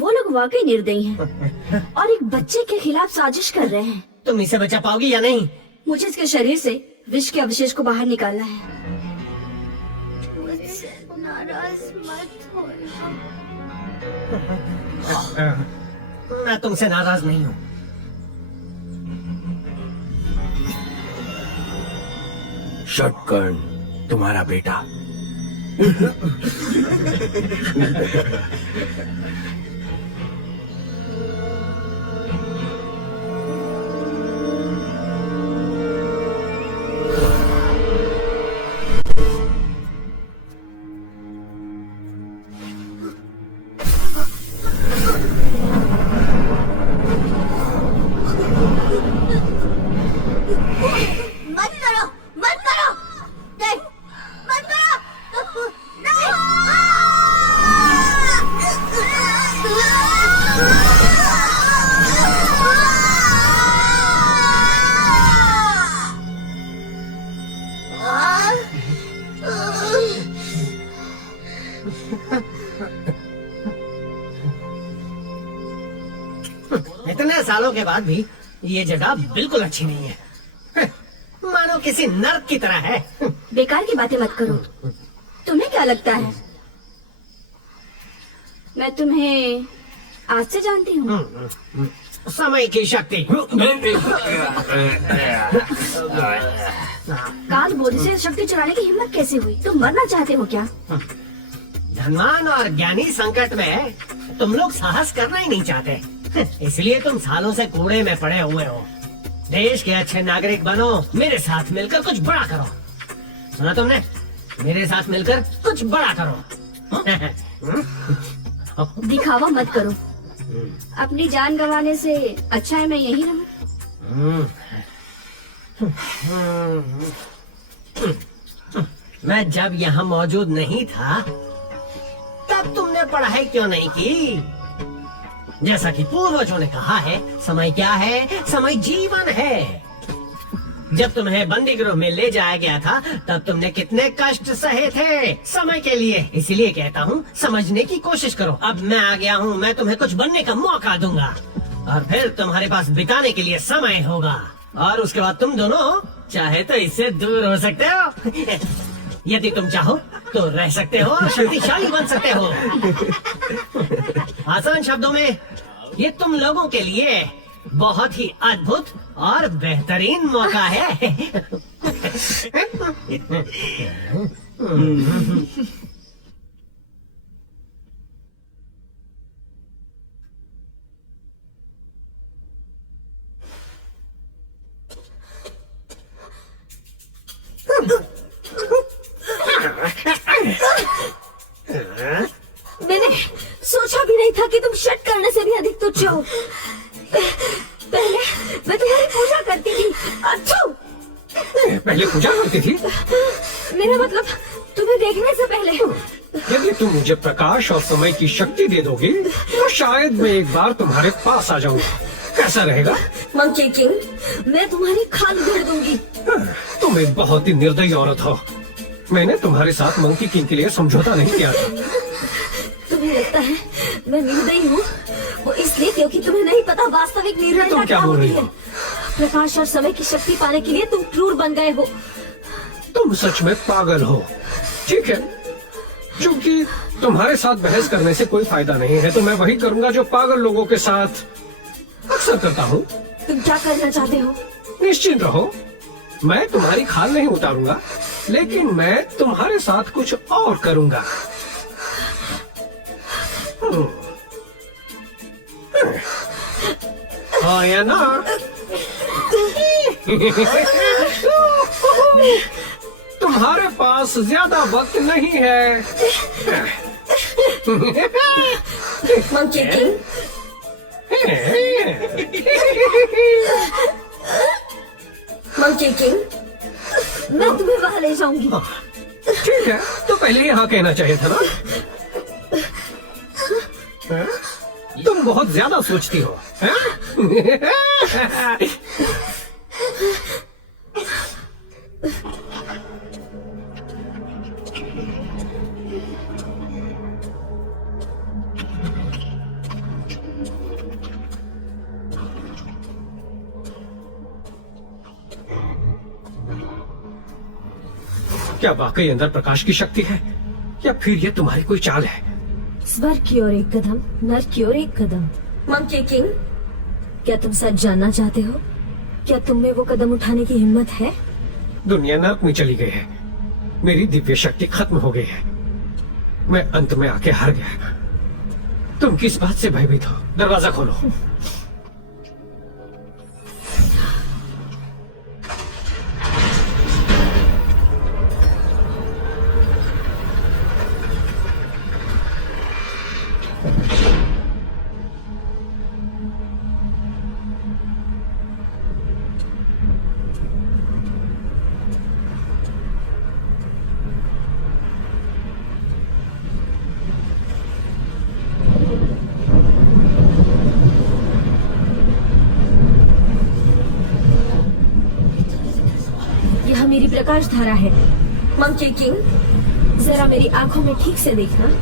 वो लोग वाकई निर्दयी हैं और एक बच्चे के खिलाफ साजिश कर रहे हैं। तुम इसे बचा पाओगी या नहीं? मुझे इसके शरीर से विष के अवशेष को बाहर निकालना है। मुझसे नाराज मत होना। मैं तुमसे नाराज नहीं हूँ। शटकर्ण तुम्हारा बेटा। मत करो, मत करो, नहीं, मत करो, नहीं। इतने सालों के बाद भी ये जगह बिल्कुल अच्छी नहीं है। मानो किसी नर्क की तरह है। बेकार की बातें मत करो। तुम्हें क्या लगता है मैं तुम्हें आज से जानती हूँ? समय की शक्ति। काल बोध से शक्ति चुराने की हिम्मत कैसे हुई? तुम मरना चाहते हो क्या? धनवान और ज्ञानी संकट में तुम लोग साहस करना ही नहीं चाहते, इसलिए तुम सालों से कूड़े में पड़े हुए हो। देश के अच्छे नागरिक बनो, मेरे साथ मिलकर कुछ बड़ा करो। सुना तुमने? मेरे साथ मिलकर कुछ बड़ा करो। दिखावा मत करो। अपनी जान गंवाने से अच्छा है मैं यही रहूं। मैं जब यहाँ मौजूद नहीं था तब तुमने पढ़ाई क्यों नहीं की? जैसा कि पूर्वजों ने कहा है, समय क्या है? समय जीवन है। जब तुम्हें बंदी गृह में ले जाया गया था तब तुमने कितने कष्ट सहे थे समय के लिए। इसीलिए कहता हूँ समझने की कोशिश करो। अब मैं आ गया हूँ, मैं तुम्हें कुछ बनने का मौका दूंगा। और फिर तुम्हारे पास बिताने के लिए समय होगा, और उसके बाद तुम दोनों चाहे तो इससे दूर हो सकते हो। यदि तुम चाहो तो रह सकते हो और शक्तिशाली बन सकते हो। आसान शब्दों में ये तुम लोगों के लिए बहुत ही अद्भुत और बेहतरीन मौका है। मैंने सोचा भी नहीं था कि तुम शट करने से भी अधिक तुच्छ हो। पहले मैं तुम्हारी पूजा करती थी। अच्छू! पहले पूजा करती थी? मेरा मतलब तुम्हें देखने से पहले। यदि तुम मुझे प्रकाश और समय की शक्ति दे दोगी तो शायद मैं एक बार तुम्हारे पास आ जाऊंगा। कैसा रहेगा? मंकी किंग, मैं तुम्हारी खाल उधेड़ दूंगी। तुम एक बहुत ही निर्दयी औरत हो। मैंने तुम्हारे साथ मंकी किंग के लिए समझौता नहीं किया था। तुम्हें लगता है मैं निर्दयी हूँ? वो इसलिए क्योंकि तुम्हें नहीं पता वास्तविक निर्दयता तुम क्या बोल रही हो? प्रकाश और समय की शक्ति पाने के लिए तुम क्रूर बन गए हो। तुम सच में पागल हो। ठीक है, क्योंकि तुम्हारे साथ बहस करने से कोई फायदा नहीं है, तो मैं वही करूंगा जो पागल लोगों के साथ अक्सर करता हूँ। तुम क्या करना चाहते हो? निश्चिंत रहो, मैं तुम्हारी खाल नहीं उतारूंगा, लेकिन मैं तुम्हारे साथ कुछ और करूंगा। हाँ या ना? तुम्हारे पास ज्यादा वक्त नहीं है। मंकी किंग, मंकी किंग, मैं तुम्हें वहां ले जाऊंगी। ठीक है, तो पहले यहाँ कहना चाहिए था ना? तुम बहुत ज्यादा सोचती हो, हैं? क्या वाकई अंदर प्रकाश की शक्ति है, या फिर ये तुम्हारी कोई चाल है? स्वर्ग की ओर एक कदम, नर्क की ओर एक कदम। मंकी किंग, क्या तुम सच जानना चाहते हो? क्या तुम में वो कदम उठाने की हिम्मत है? दुनिया नर्क में चली गई है, मेरी दिव्य शक्ति खत्म हो गई है, मैं अंत में आके हार गया। तुम किस बात से भयभीत हो? दरवाजा खोलो। यह मेरी प्रकाश धारा है। मंकी किंग, जरा मेरी आंखों में ठीक से देखना।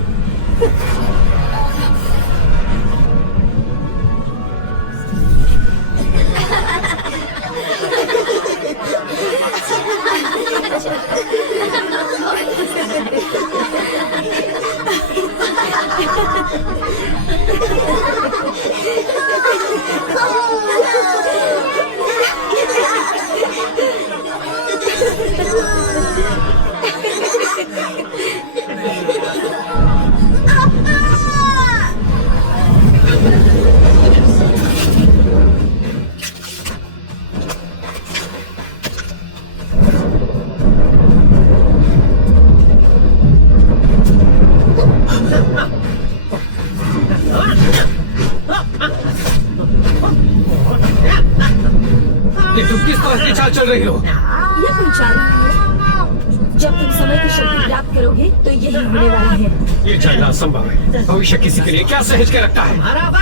ये तुम किस तरह की चाल चल रही हो? यह कोई चाल नहीं है। जब तुम समय की शक्ति प्राप्त करोगे तो यही होने वाला है। ये चलना असंभव है। भविष्य किसी के लिए क्या सहज के रखता है?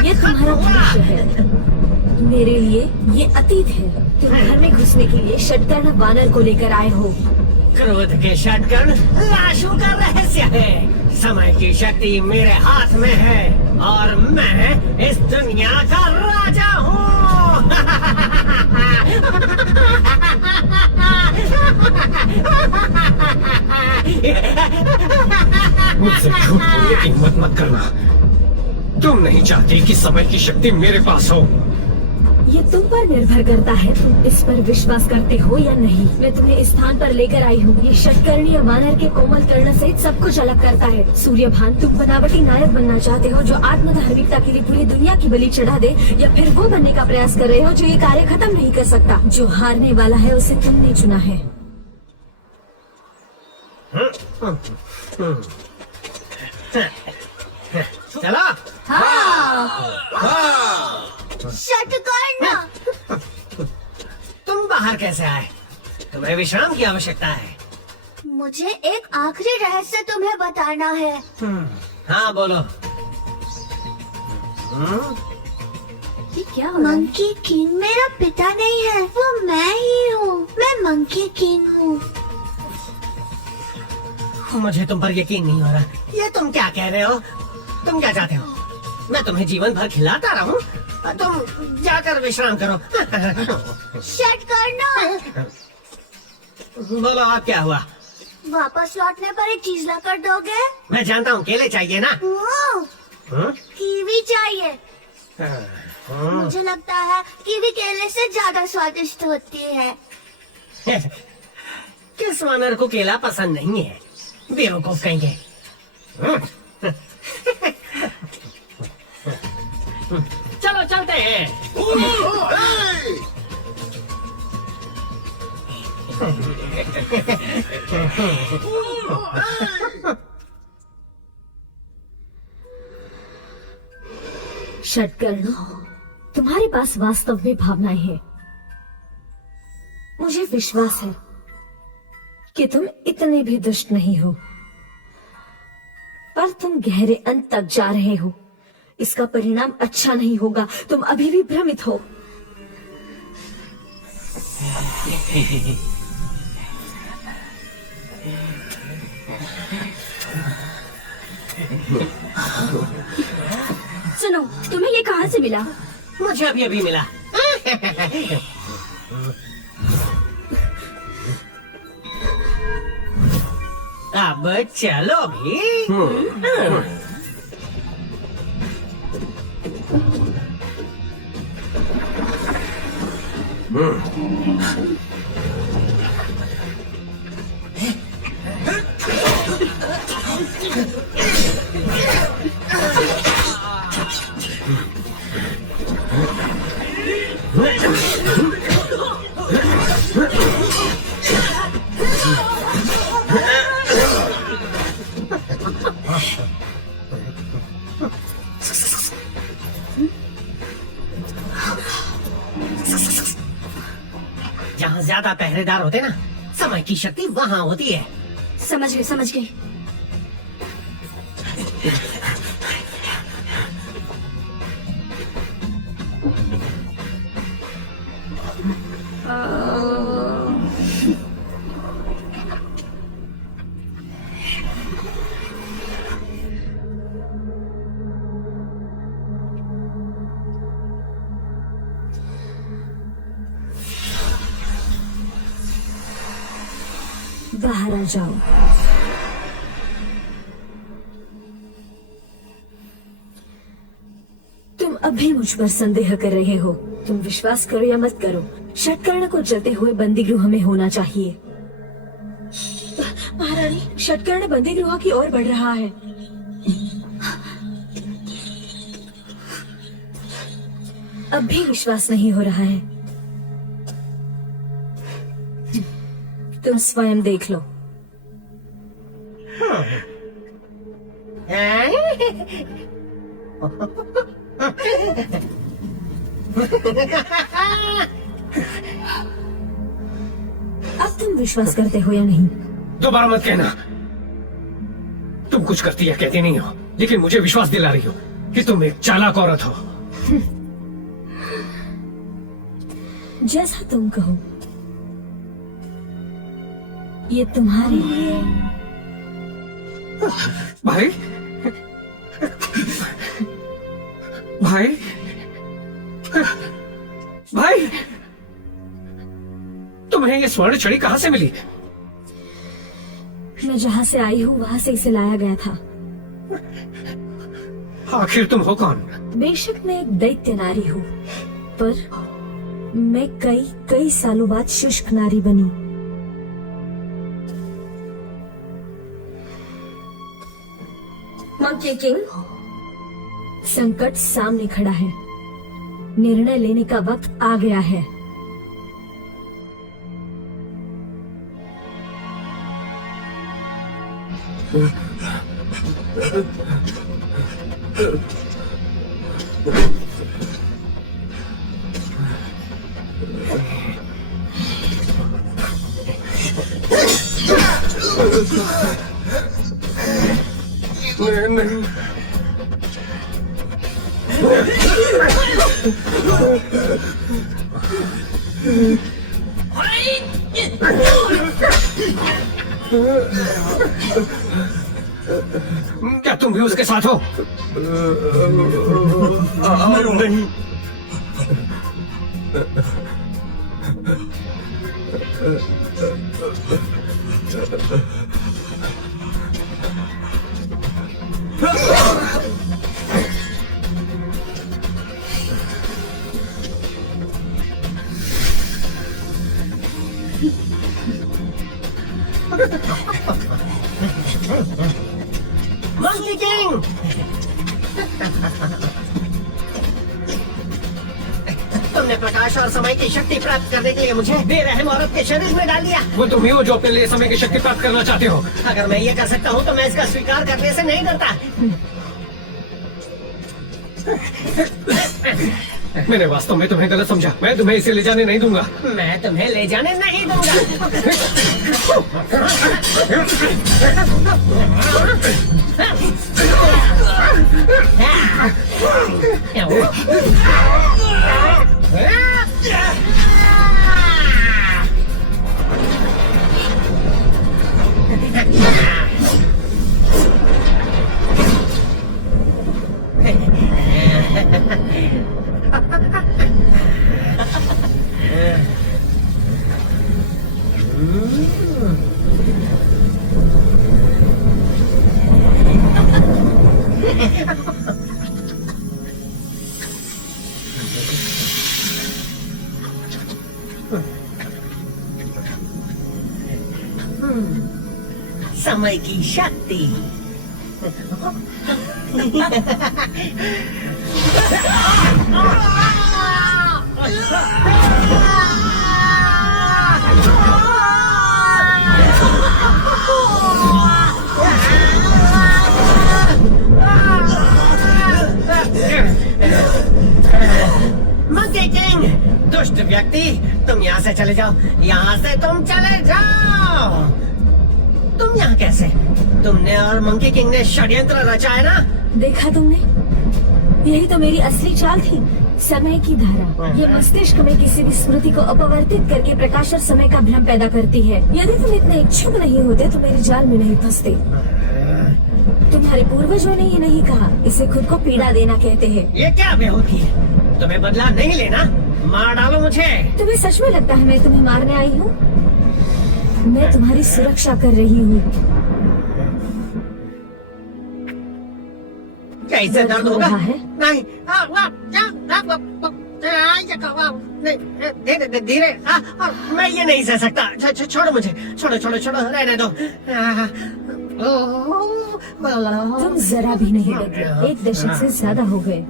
ये तुम्हारा भविष्य है, मेरे लिए ये अतीत है। तुम घर में घुसने के लिए षट्कर्ण वानर को लेकर आए हो। क्रोध के षट्कर्ण लाशों का रहस्य है। समय की शक्ति मेरे हाथ में है और मैं इस दुनिया का राजा हूँ। मुझसे झूठ बोलने की हिम्मत मत करना। तुम नहीं चाहती कि समय की शक्ति मेरे पास हो। ये तुम पर निर्भर करता है, तुम इस पर विश्वास करते हो या नहीं। मैं तुम्हें इस स्थान पर लेकर आई हूँ। ये षटकर्णीय वानर के कोमल कर्ण सहित सब कुछ अलग करता है। सूर्यभान, तुम बनावटी नायक बनना चाहते हो जो आत्मधार्मिकता के लिए पूरी दुनिया की बलि चढ़ा दे, या फिर वो बनने का प्रयास कर रहे हो जो ये कार्य खत्म नहीं कर सकता। जो हारने वाला है उसे तुमने चुना है। चलो। षटकर्ण, तुम बाहर कैसे आए? तुम्हें विश्राम की आवश्यकता है। मुझे एक आखिरी रहस्य तुम्हें बताना है। हाँ बोलो। ये क्या हो रहा है? मंकी किंग मेरा पिता नहीं है, वो मैं ही हूँ। मैं मंकी किंग हूँ। मुझे तुम पर यकीन नहीं हो रहा। ये तुम क्या कह रहे हो? तुम क्या चाहते हो? मैं तुम्हें जीवन भर खिलाता रहूं? तुम जाकर विश्राम करो। षटकर्ण, बोलो आप क्या हुआ? वापस लौटने पर एक चीज ला कर दोगे? मैं जानता हूँ केले चाहिए ना। कीवी चाहिए। मुझे लगता है कीवी केले से ज्यादा स्वादिष्ट होती है। किस वानर को केला पसंद नहीं है? बेवकूफ कहेंगे। चलो चलते हैं। षटकर्ण, तुम्हारे पास वास्तव में भावनाएं हैं। मुझे विश्वास है कि तुम इतने भी दुष्ट नहीं हो, पर तुम गहरे अंत तक जा रहे हो। इसका परिणाम अच्छा नहीं होगा। तुम अभी भी भ्रमित हो। सुनो, तुम्हें ये कहाँ से मिला? मुझे अभी अभी मिला। अब चलो भी। जहाँ ज्यादा पहरेदार होते ना, समय की शक्ति वहाँ होती है। समझ गई, समझ गई। बाहर आ जाओ। तुम अभी मुझ पर संदेह कर रहे हो। तुम विश्वास करो या मत करो, षटकर्ण को जलते हुए बंदी गृह में होना चाहिए। महारानी, षटकर्ण बंदी गृह की ओर बढ़ रहा है। अब भी विश्वास नहीं हो रहा है। तुम स्वयं देख लो। अब तुम विश्वास करते हो या नहीं? दोबारा मत कहना। तुम कुछ करती या कहती नहीं हो, लेकिन मुझे विश्वास दिला रही हो कि तुम एक चालाक औरत हो। जैसा तुम कहो। ये तुम्हारे लिए। भाई, भाई, भाई, तुम्हें ये स्वर्ण छड़ी कहाँ से मिली? मैं जहाँ से आई हूँ वहाँ से इसे लाया गया था। आखिर तुम हो कौन? बेशक मैं एक दैत्य नारी हूँ, पर मैं कई कई सालों बाद शुष्क नारी बनी। मंकी किंग, संकट सामने खड़ा है, निर्णय लेने का वक्त आ गया है। नहीं, क्या तुम भी उसके साथ हो? नहीं, मंकी किंग, तुमने प्रकाश और समय की शक्ति प्राप्त करने के लिए मुझे बेरहम औरत के शरीर में डाल दिया। वो तुम ही हो जो अपने लिए समय की शक्ति प्राप्त करना चाहते हो। अगर मैं ये कर सकता हूँ तो मैं इसका स्वीकार करने से नहीं डरता। मैंने वास्तव में तुम्हें गलत समझा। मैं तुम्हें इसे ले जाने नहीं दूंगा। मैं तुम्हें ले जाने नहीं दूंगा। समय की शक्ति। मंकी किंग, दुष्ट व्यक्ति, तुम यहाँ से चले जाओ। यहाँ से तुम चले जाओ। तुम यहाँ कैसे? तुमने और मंकी किंग ने षड्यंत्र रचा है ना? देखा तुमने, यही तो मेरी असली चाल थी। समय की धारा ये मस्तिष्क में किसी भी स्मृति को अपवर्तित करके प्रकाश और समय का भ्रम पैदा करती है। यदि तुम इतने इच्छुक नहीं होते तो मेरे जाल में नहीं फंसते। तुम्हारे पूर्वजों ने ये नहीं कहा, इसे खुद को पीड़ा देना कहते हैं। ये क्या बेहूदी है? तुम्हें बदला नहीं लेना? मार डालो मुझे। तुम्हें सच में लगता है मैं तुम्हें मारने आई हूँ? मैं तुम्हारी सुरक्षा कर रही हूँ। कैसे दर्द होगा? है? नहीं, धीरे धीरे, मैं ये नहीं सह सकता। छोड़ो मुझे, छोड़ो छोड़ो छोड़ो, रहने दो। तुम जरा भी नहीं बदले। 1 दशक से ज्यादा हो गए।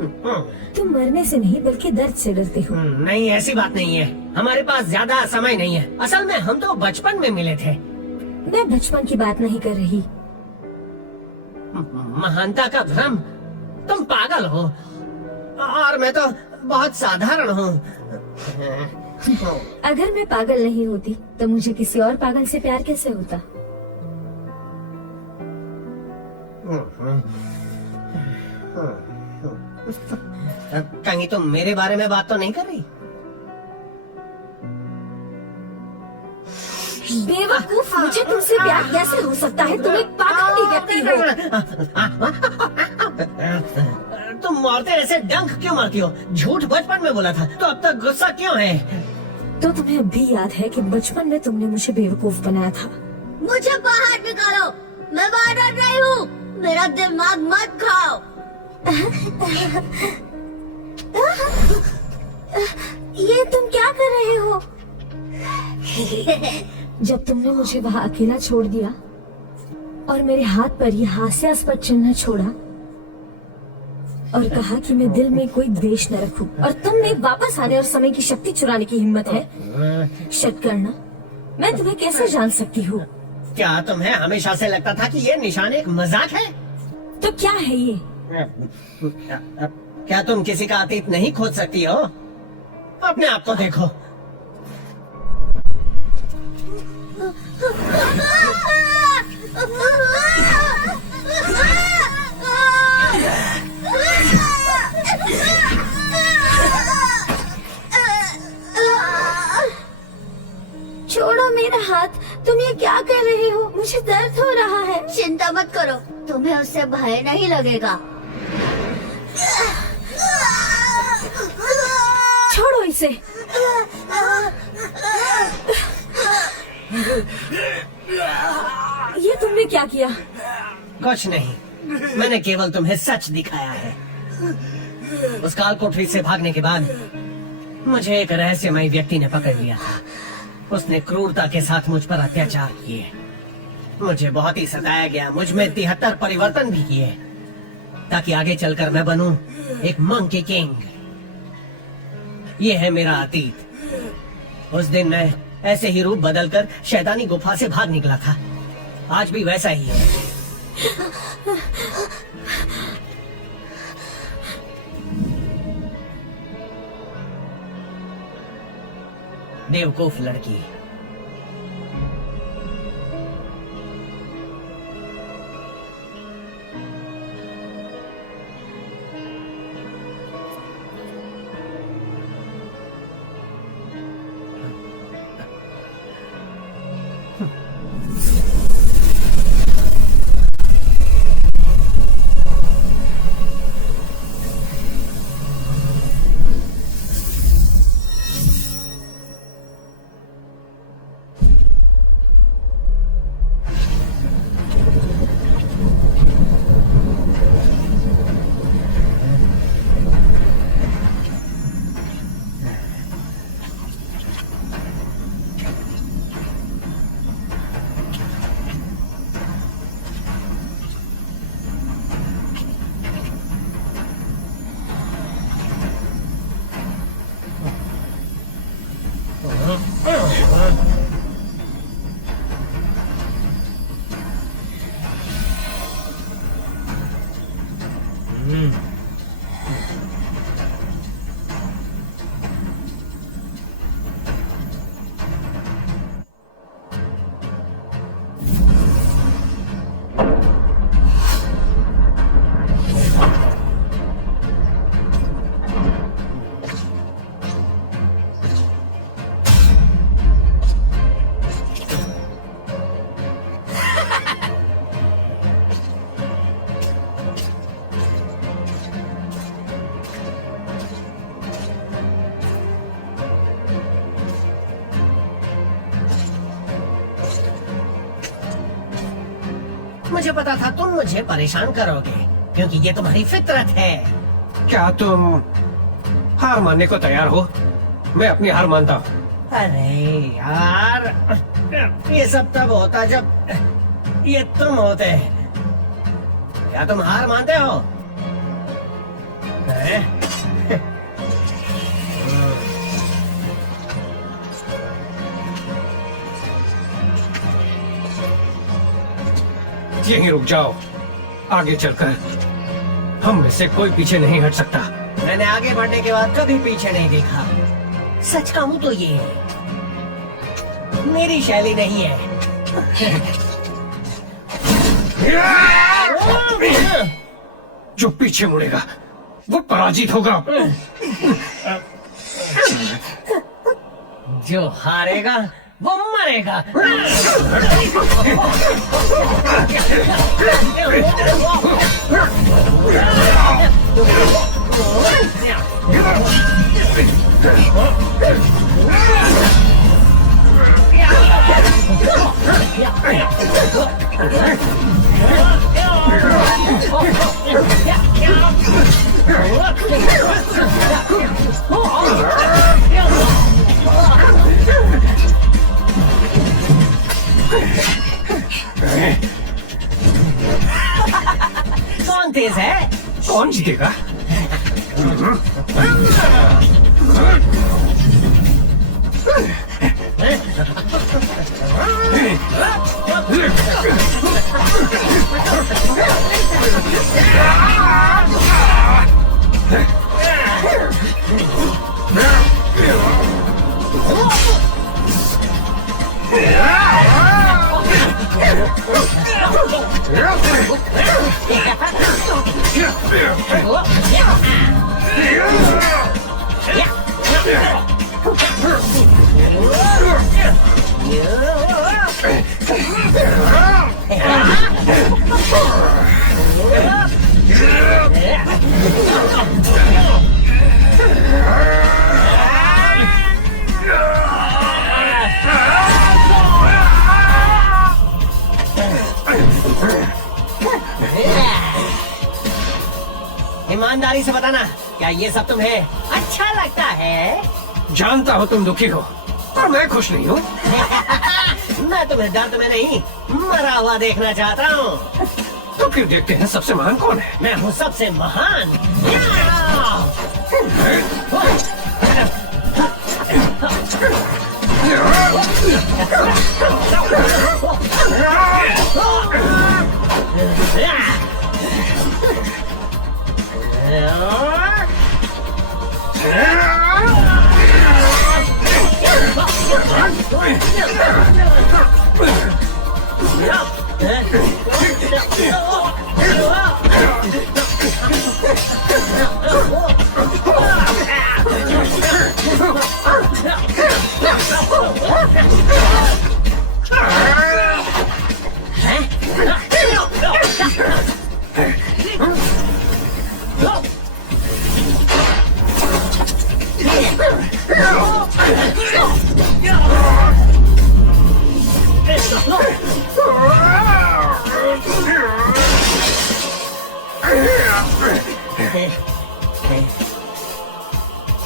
तुम मरने से नहीं बल्कि दर्द से डरते हो। नहीं, ऐसी बात नहीं है। हमारे पास ज्यादा समय नहीं है। असल में हम तो बचपन में मिले थे। मैं बचपन की बात नहीं कर रही। महानता का भ्रम? तुम पागल हो और मैं तो बहुत साधारण हूँ। अगर मैं पागल नहीं होती तो मुझे किसी और पागल से प्यार कैसे होता? कहीं तुम मेरे बारे में बात तो नहीं कर रही? बेवकूफ, मुझे तुमसे प्यार कैसे हो सकता है? तुम एक पागल व्यक्ति हो। तुम औरतें ऐसे डंक क्यों मारती हो? झूठ बचपन में बोला था तो अब तक गुस्सा क्यों है? तो तुम्हें अब भी याद है कि बचपन में तुमने मुझे बेवकूफ बनाया था। मुझे बाहर निकालो, मैं बाहर नहीं हूँ। मेरा दिमाग मत खाओ। ये तुम क्या कर रहे हो? जब तुमने मुझे वहाँ अकेला छोड़ दिया और मेरे हाथ पर ये हास्यास्पद चिन्ह छोड़ा और कहा कि मैं दिल में कोई द्वेष न रखूं, और तुम में वापस आने और समय की शक्ति चुराने की हिम्मत है, शक करना। मैं तुम्हें कैसे जान सकती हूँ? क्या तुम्हें हमेशा से लगता था कि ये निशान एक मजाक है? तो क्या है ये? क्या तुम किसी का अतीत नहीं खोज सकती हो? अपने आप को देखो। छोड़ो मेरा हाथ। तुम ये क्या कर रहे हो? मुझे दर्द हो रहा है। चिंता मत करो, तुम्हें उससे भय नहीं लगेगा। छोड़ो इसे। ये तुमने क्या किया? कुछ नहीं, मैंने केवल तुम्हें सच दिखाया है। उस काल कोठरी से भागने के बाद मुझे एक रहस्यमयी व्यक्ति ने पकड़ लिया था। उसने क्रूरता के साथ मुझ पर अत्याचार किए। मुझे बहुत ही सताया गया। मुझ में 73 परिवर्तन भी किए ताकि आगे चलकर मैं बनूं एक मंकी किंग। ये है मेरा अतीत। उस दिन मैं ऐसे ही रूप बदलकर शैतानी गुफा से भाग निकला था। आज भी वैसा ही है। बेवकूफ लड़की। मुझे पता था तुम मुझे परेशान करोगे क्योंकि ये तुम्हारी फितरत है। क्या तुम हार मानने को तैयार हो? मैं अपनी हार मानता हूँ। अरे यार, ये सब तब होता जब ये तुम होते। क्या तुम हार मानते हो? हैं? यहीं रुक जाओ। आगे चलकर हम में से कोई पीछे नहीं हट सकता। मैंने आगे बढ़ने के बाद कभी पीछे नहीं देखा। सच कहूं तो ये मेरी शैली नहीं है। जो पीछे मुड़ेगा वो पराजित होगा। जो हारेगा वो मरेगा। कौन तेज है? कौन जीतेगा? ईमानदारी से बताना, क्या ये सब तुम्हें अच्छा लगता है? जानता हो तुम दुखी हो, पर मैं खुश नहीं हूँ। मैं तुम्हें दर्द में नहीं, मरा हुआ देखना चाहता हूँ। तो फिर देखते हैं सबसे महान कौन है। मैं हूँ सबसे महान।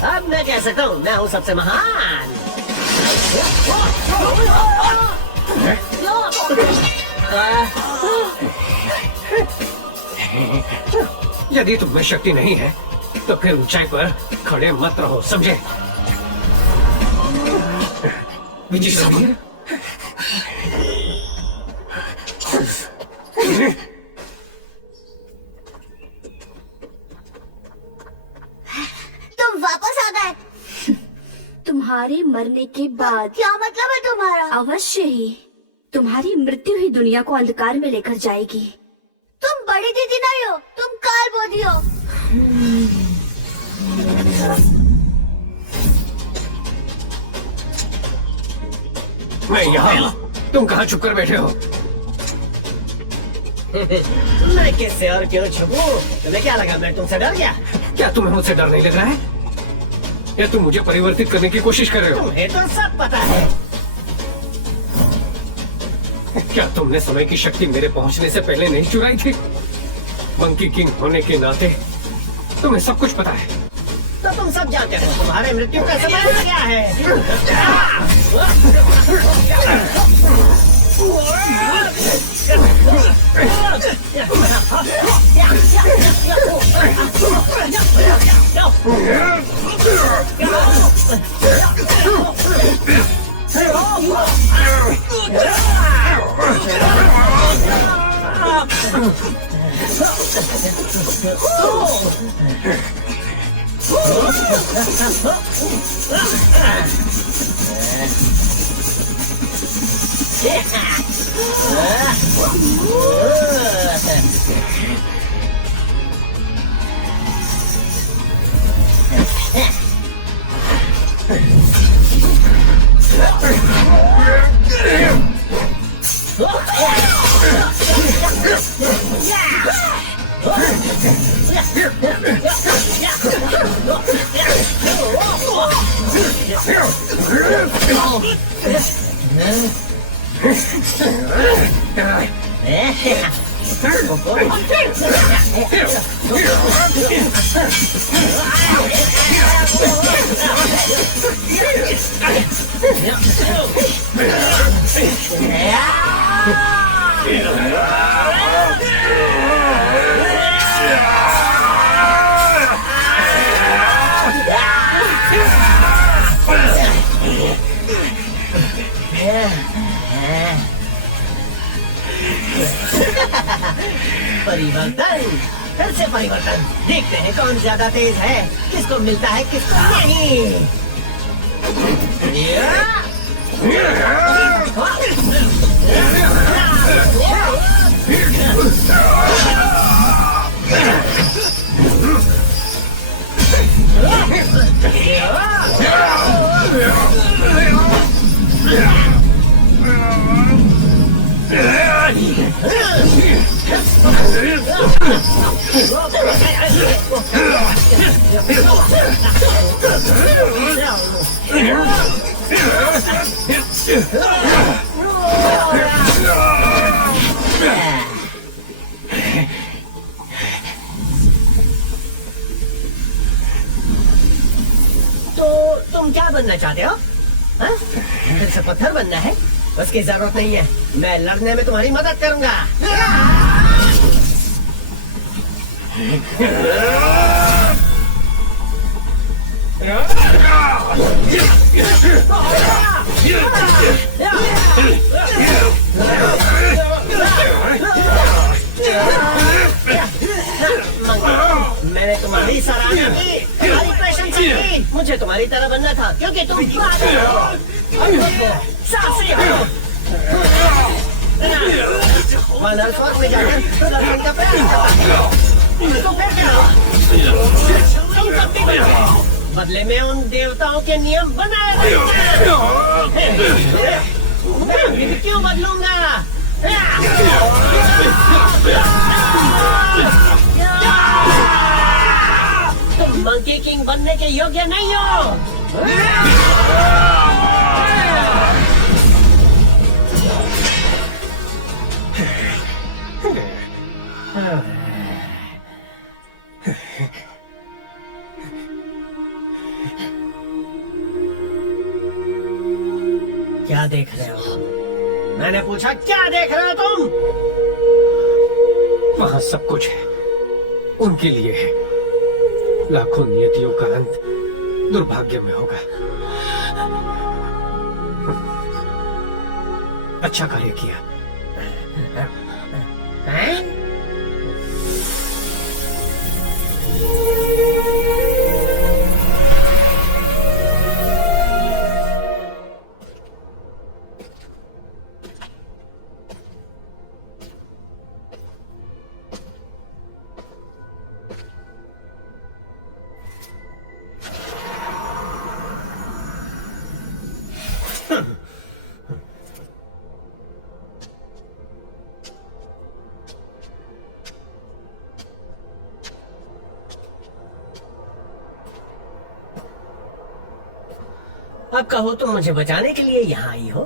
अब मैं कह सकता हूँ, मैं हूँ सबसे महान। यदि तुम में शक्ति नहीं है तो फिर ऊंचाई पर खड़े मत रहो, समझे? विजय समीर, तुम वापस आ गए। तुम्हारे मरने के बाद क्या मतलब है तुम्हारा? अवश्य ही तुम्हारी मृत्यु ही दुनिया को अंधकार में लेकर जाएगी। तुम बड़ी दीदी नहीं हो, तुम काल बोधी हो। मैं यहाँ, तुम कहाँ छुप कर बैठे हो? मैं किससे और क्यों छुपूं? तुम्हें क्या लगा मैं तुमसे डर गया? क्या तुम्हें मुझसे डर नहीं लग रहा है? या तुम मुझे परिवर्तित करने की कोशिश कर रहे हो? तुम्हें तो सब पता है। क्या तुमने समय की शक्ति मेरे पहुंचने से पहले नहीं चुराई थी? मंकी किंग होने के नाते तुम्हें सब कुछ पता है। तो तुम सब जानते हो तुम्हारे मृत्यु का समय आ गया है। परिवर्तन, फिर से परिवर्तन। देखते हैं कौन ज्यादा तेज है, किसको मिलता है किसको नहीं। तो तुम क्या बनना चाहते हो? हाँ? फिर से पत्थर बनना है? उसकी जरूरत नहीं है, मैं लड़ने में तुम्हारी मदद करूंगा। मैंने तुम्हारी सराहना की, तुम्हारी प्रशंसा की। मुझे तुम्हारी तरह बनना था क्योंकि तुम पागल हो, साहसी हो। वानर स्वर्ग में जाकर लड़ने का प्रयास करता है। तो फिर क्या हुआ? तुम कब भी बनो। बदले में उन देवताओं के नियम बनाए मैं क्यों बदलूंगा? तुम मंकी किंग बनने के योग्य नहीं हो। क्या देख रहे हो? मैंने पूछा क्या देख रहे हो तुम? वहाँ सब कुछ है, उनके लिए है। लाखों नियतियों का अंत दुर्भाग्य में होगा। अच्छा कार्य किया। अब कहो तुम मुझे बचाने के लिए यहाँ आई हो?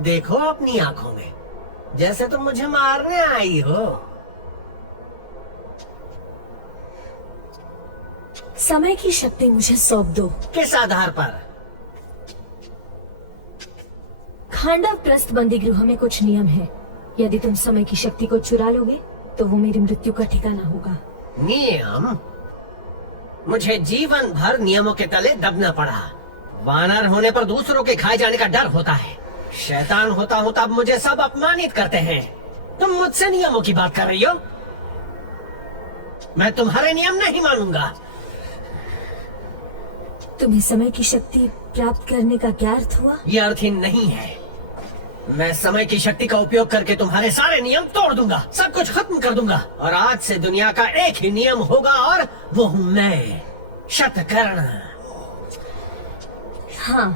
देखो अपनी आंखों में, जैसे तुम मुझे मारने आई हो। समय की शक्ति मुझे सौंप दो। किस आधार पर? खांडव प्रस्थ बंदी गृह में कुछ नियम है। यदि तुम समय की शक्ति को चुरा लोगे तो वो मेरी मृत्यु का ठिकाना होगा। नियम? मुझे जीवन भर नियमों के तले दबना पड़ा। वानर होने पर दूसरों के खाए जाने का डर होता है। शैतान होता हूँ तब मुझे सब अपमानित करते हैं। तुम मुझसे नियमों की बात कर रही हो? मैं तुम्हारे नियम नहीं मानूंगा। तुम्हें समय की शक्ति प्राप्त करने का क्या अर्थ हुआ? ये अर्थहीन नहीं है। मैं समय की शक्ति का उपयोग करके तुम्हारे सारे नियम तोड़ दूंगा, सब कुछ खत्म कर दूंगा। और आज से दुनिया का एक ही नियम होगा और वो हूँ मैं, शतकर्ण। हाँ,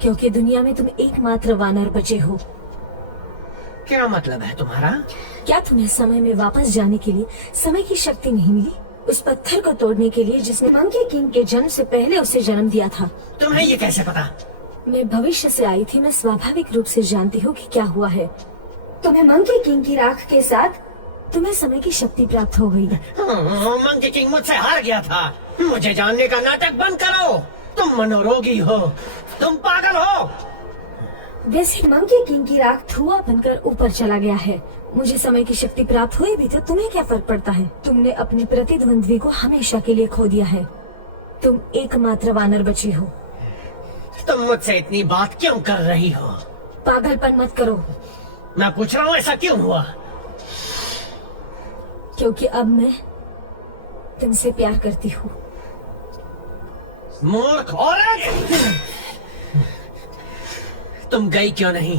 क्योंकि दुनिया में तुम एकमात्र वानर बचे हो। क्या मतलब है तुम्हारा? क्या तुम्हें समय में वापस जाने के लिए समय की शक्ति नहीं मिली? उस पत्थर को तोड़ने के लिए जिसने मंकी किंग के जन्म से पहले उसे जन्म दिया था। तुम्हें ये कैसे पता? मैं भविष्य से आई थी, मैं स्वाभाविक रूप से जानती हूँ कि क्या हुआ है। तुम्हें मंकी किंग की राख के साथ तुम्हें समय की शक्ति प्राप्त हो गई। मंकी किंग मुझसे हार गया था। मुझे जानने का नाटक बंद करो। तुम मनोरोगी हो, तुम पागल हो। वैसे मंकी किंग की राख धुआं बनकर ऊपर चला गया है। मुझे समय की शक्ति प्राप्त हुई भी तो तुम्हें क्या फर्क पड़ता है? तुमने अपने प्रतिद्वंद्वी को हमेशा के लिए खो दिया है। तुम एकमात्र वानर बची हो। तुम मुझसे इतनी बात क्यों कर रही हो? पागलपन मत करो। मैं पूछ रहा हूँ ऐसा क्यों हुआ? क्योंकि अब मैं तुमसे प्यार करती हूँ। मूर्ख औरत, तुम गई क्यों नहीं?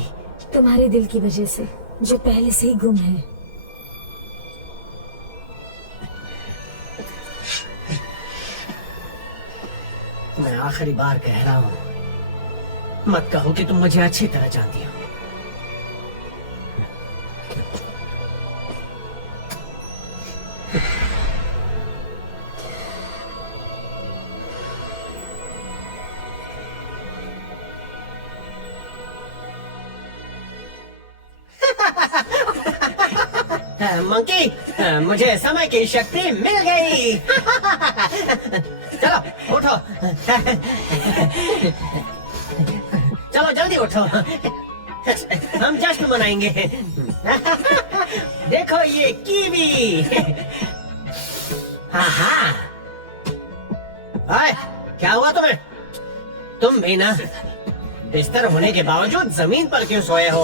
तुम्हारे दिल की वजह से, जो पहले से ही गुम है। मैं आखिरी बार कह रहा हूँ, मत कहो कि तुम मुझे अच्छी तरह जानती हो। मंकी, मुझे समय की शक्ति मिल गई। चलो उठो, चलो जल्दी उठो, हम जश्न मनाएंगे। देखो ये कीवी। हाँ, क्या हुआ तुम्हें? तुम भी ना बिस्तर होने के बावजूद जमीन पर क्यों सोए हो?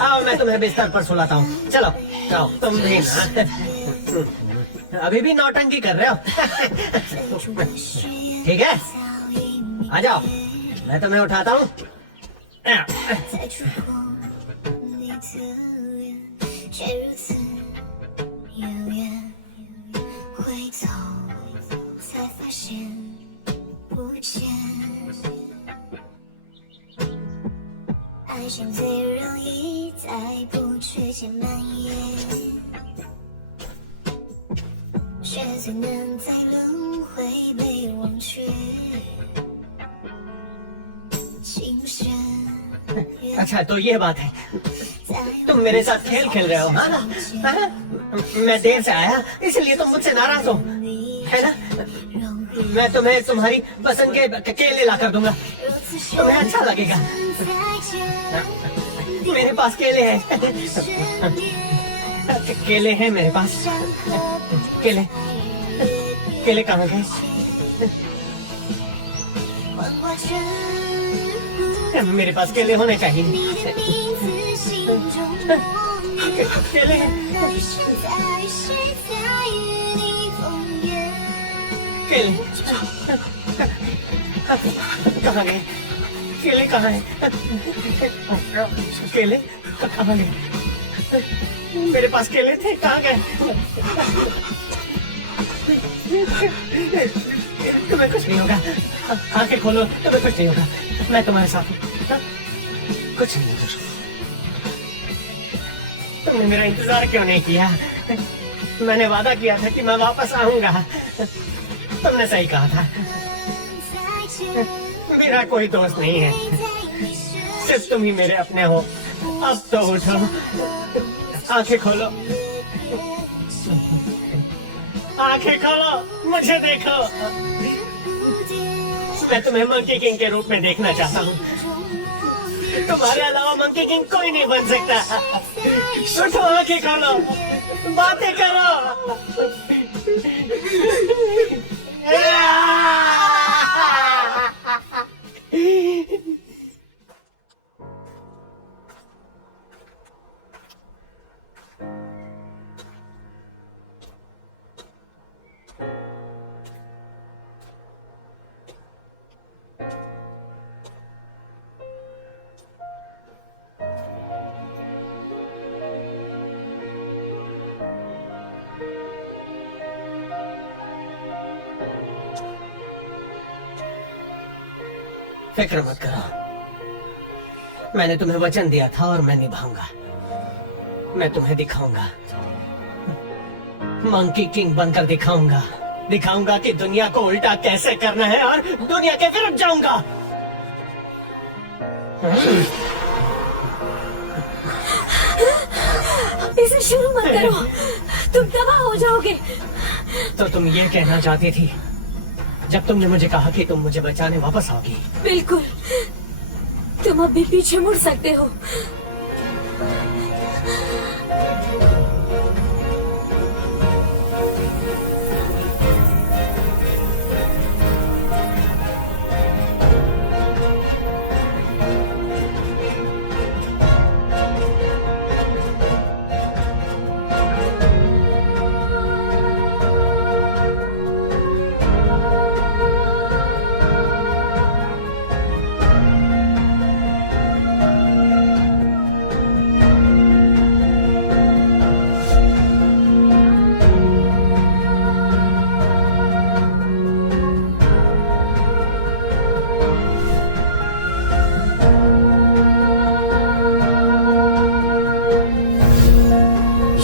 आओ मैं तुम्हें बिस्तर पर सुलाता हूँ। चलो जाओ, तुम भी ना। अभी भी नौटंकी कर रहे हो? ठीक है, आ जाओ, मैं तुम्हें उठाता हूँ। 在触碰你的脸，却如此遥远。回头才发现不见。爱情最容易在不觉间蔓延，却最难在轮回被忘却。情深。 अच्छा तो ये बात है, तुम मेरे साथ खेल खेल रहे हो? हाँ? हाँ? मैं देर से आया इसलिए तुम मुझसे नाराज हो, है ना? मैं तुम्हें तुम्हारी पसंद के केले ला कर दूंगा, तुम्हें अच्छा लगेगा। मेरे पास केले हैं। केले हैं मेरे पास। केले केले कहाँ गए? मेरे पास केले होने चाहिए। केले केले कहाँ गए? केले कहाँ है? केले कहाँ गए? मेरे पास केले थे, कहाँ गए? तुम्हें कुछ नहीं होगा, आंखें खोलो, तुम्हें कुछ नहीं होगा, मैं तुम्हारे साथ हूँ। कुछ नहीं होगा। तुमने मेरा इंतजार क्यों नहीं किया? मैंने वादा किया था कि मैं वापस आऊंगा। तुमने सही कहा था। मेरा कोई दोस्त नहीं है, सिर्फ तुम ही मेरे अपने हो। अब तो उठो, आंखें खोलो, आंखें खोलो, मुझे देखो। मैं तुम्हें मंकी किंग के रूप में देखना चाहता हूँ। तुम्हारे अलावा मंकी किंग कोई नहीं बन सकता। उठो, आंखें खोलो, बातें करो। फिक्र मत करो, मैंने तुम्हें वचन दिया था और मैं निभाऊंगा। मैं तुम्हें दिखाऊंगा मंकी किंग बनकर दिखाऊंगा कि दुनिया को उल्टा कैसे करना है और दुनिया के विरुद्ध जाऊंगा। इसे शुरू मत करो, तुम तबाह हो जाओगे। तो तुम ये कहना चाहती थी जब तुमने मुझे कहा कि तुम मुझे बचाने वापस आओगी? बिल्कुल, तुम अब भी पीछे मुड़ सकते हो।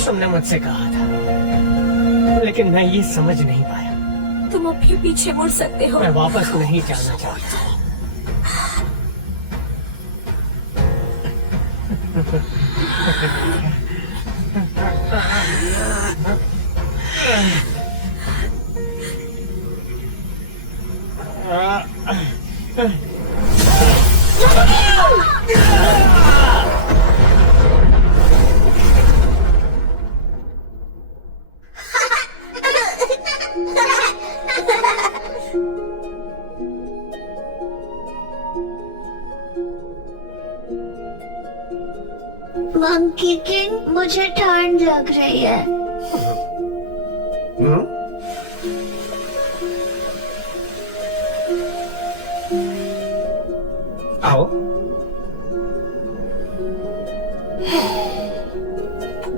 तुमने मुझसे कहा था, लेकिन मैं ये समझ नहीं पाया। तुम अब भी पीछे मुड़ सकते हो। मैं वापस नहीं जाना चाहता। मंकी किंग, मुझे ठंड लग रही है। आओ,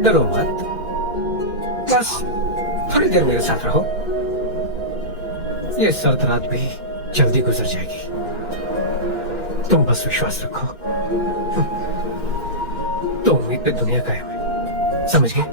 डरो मत, बस थोड़ी देर मेरे साथ रहो। ये सर्द रात भी जल्दी गुजर जाएगी। तुम बस विश्वास रखो। तो उम्मीद पे दुनिया कायम है, समझ गए?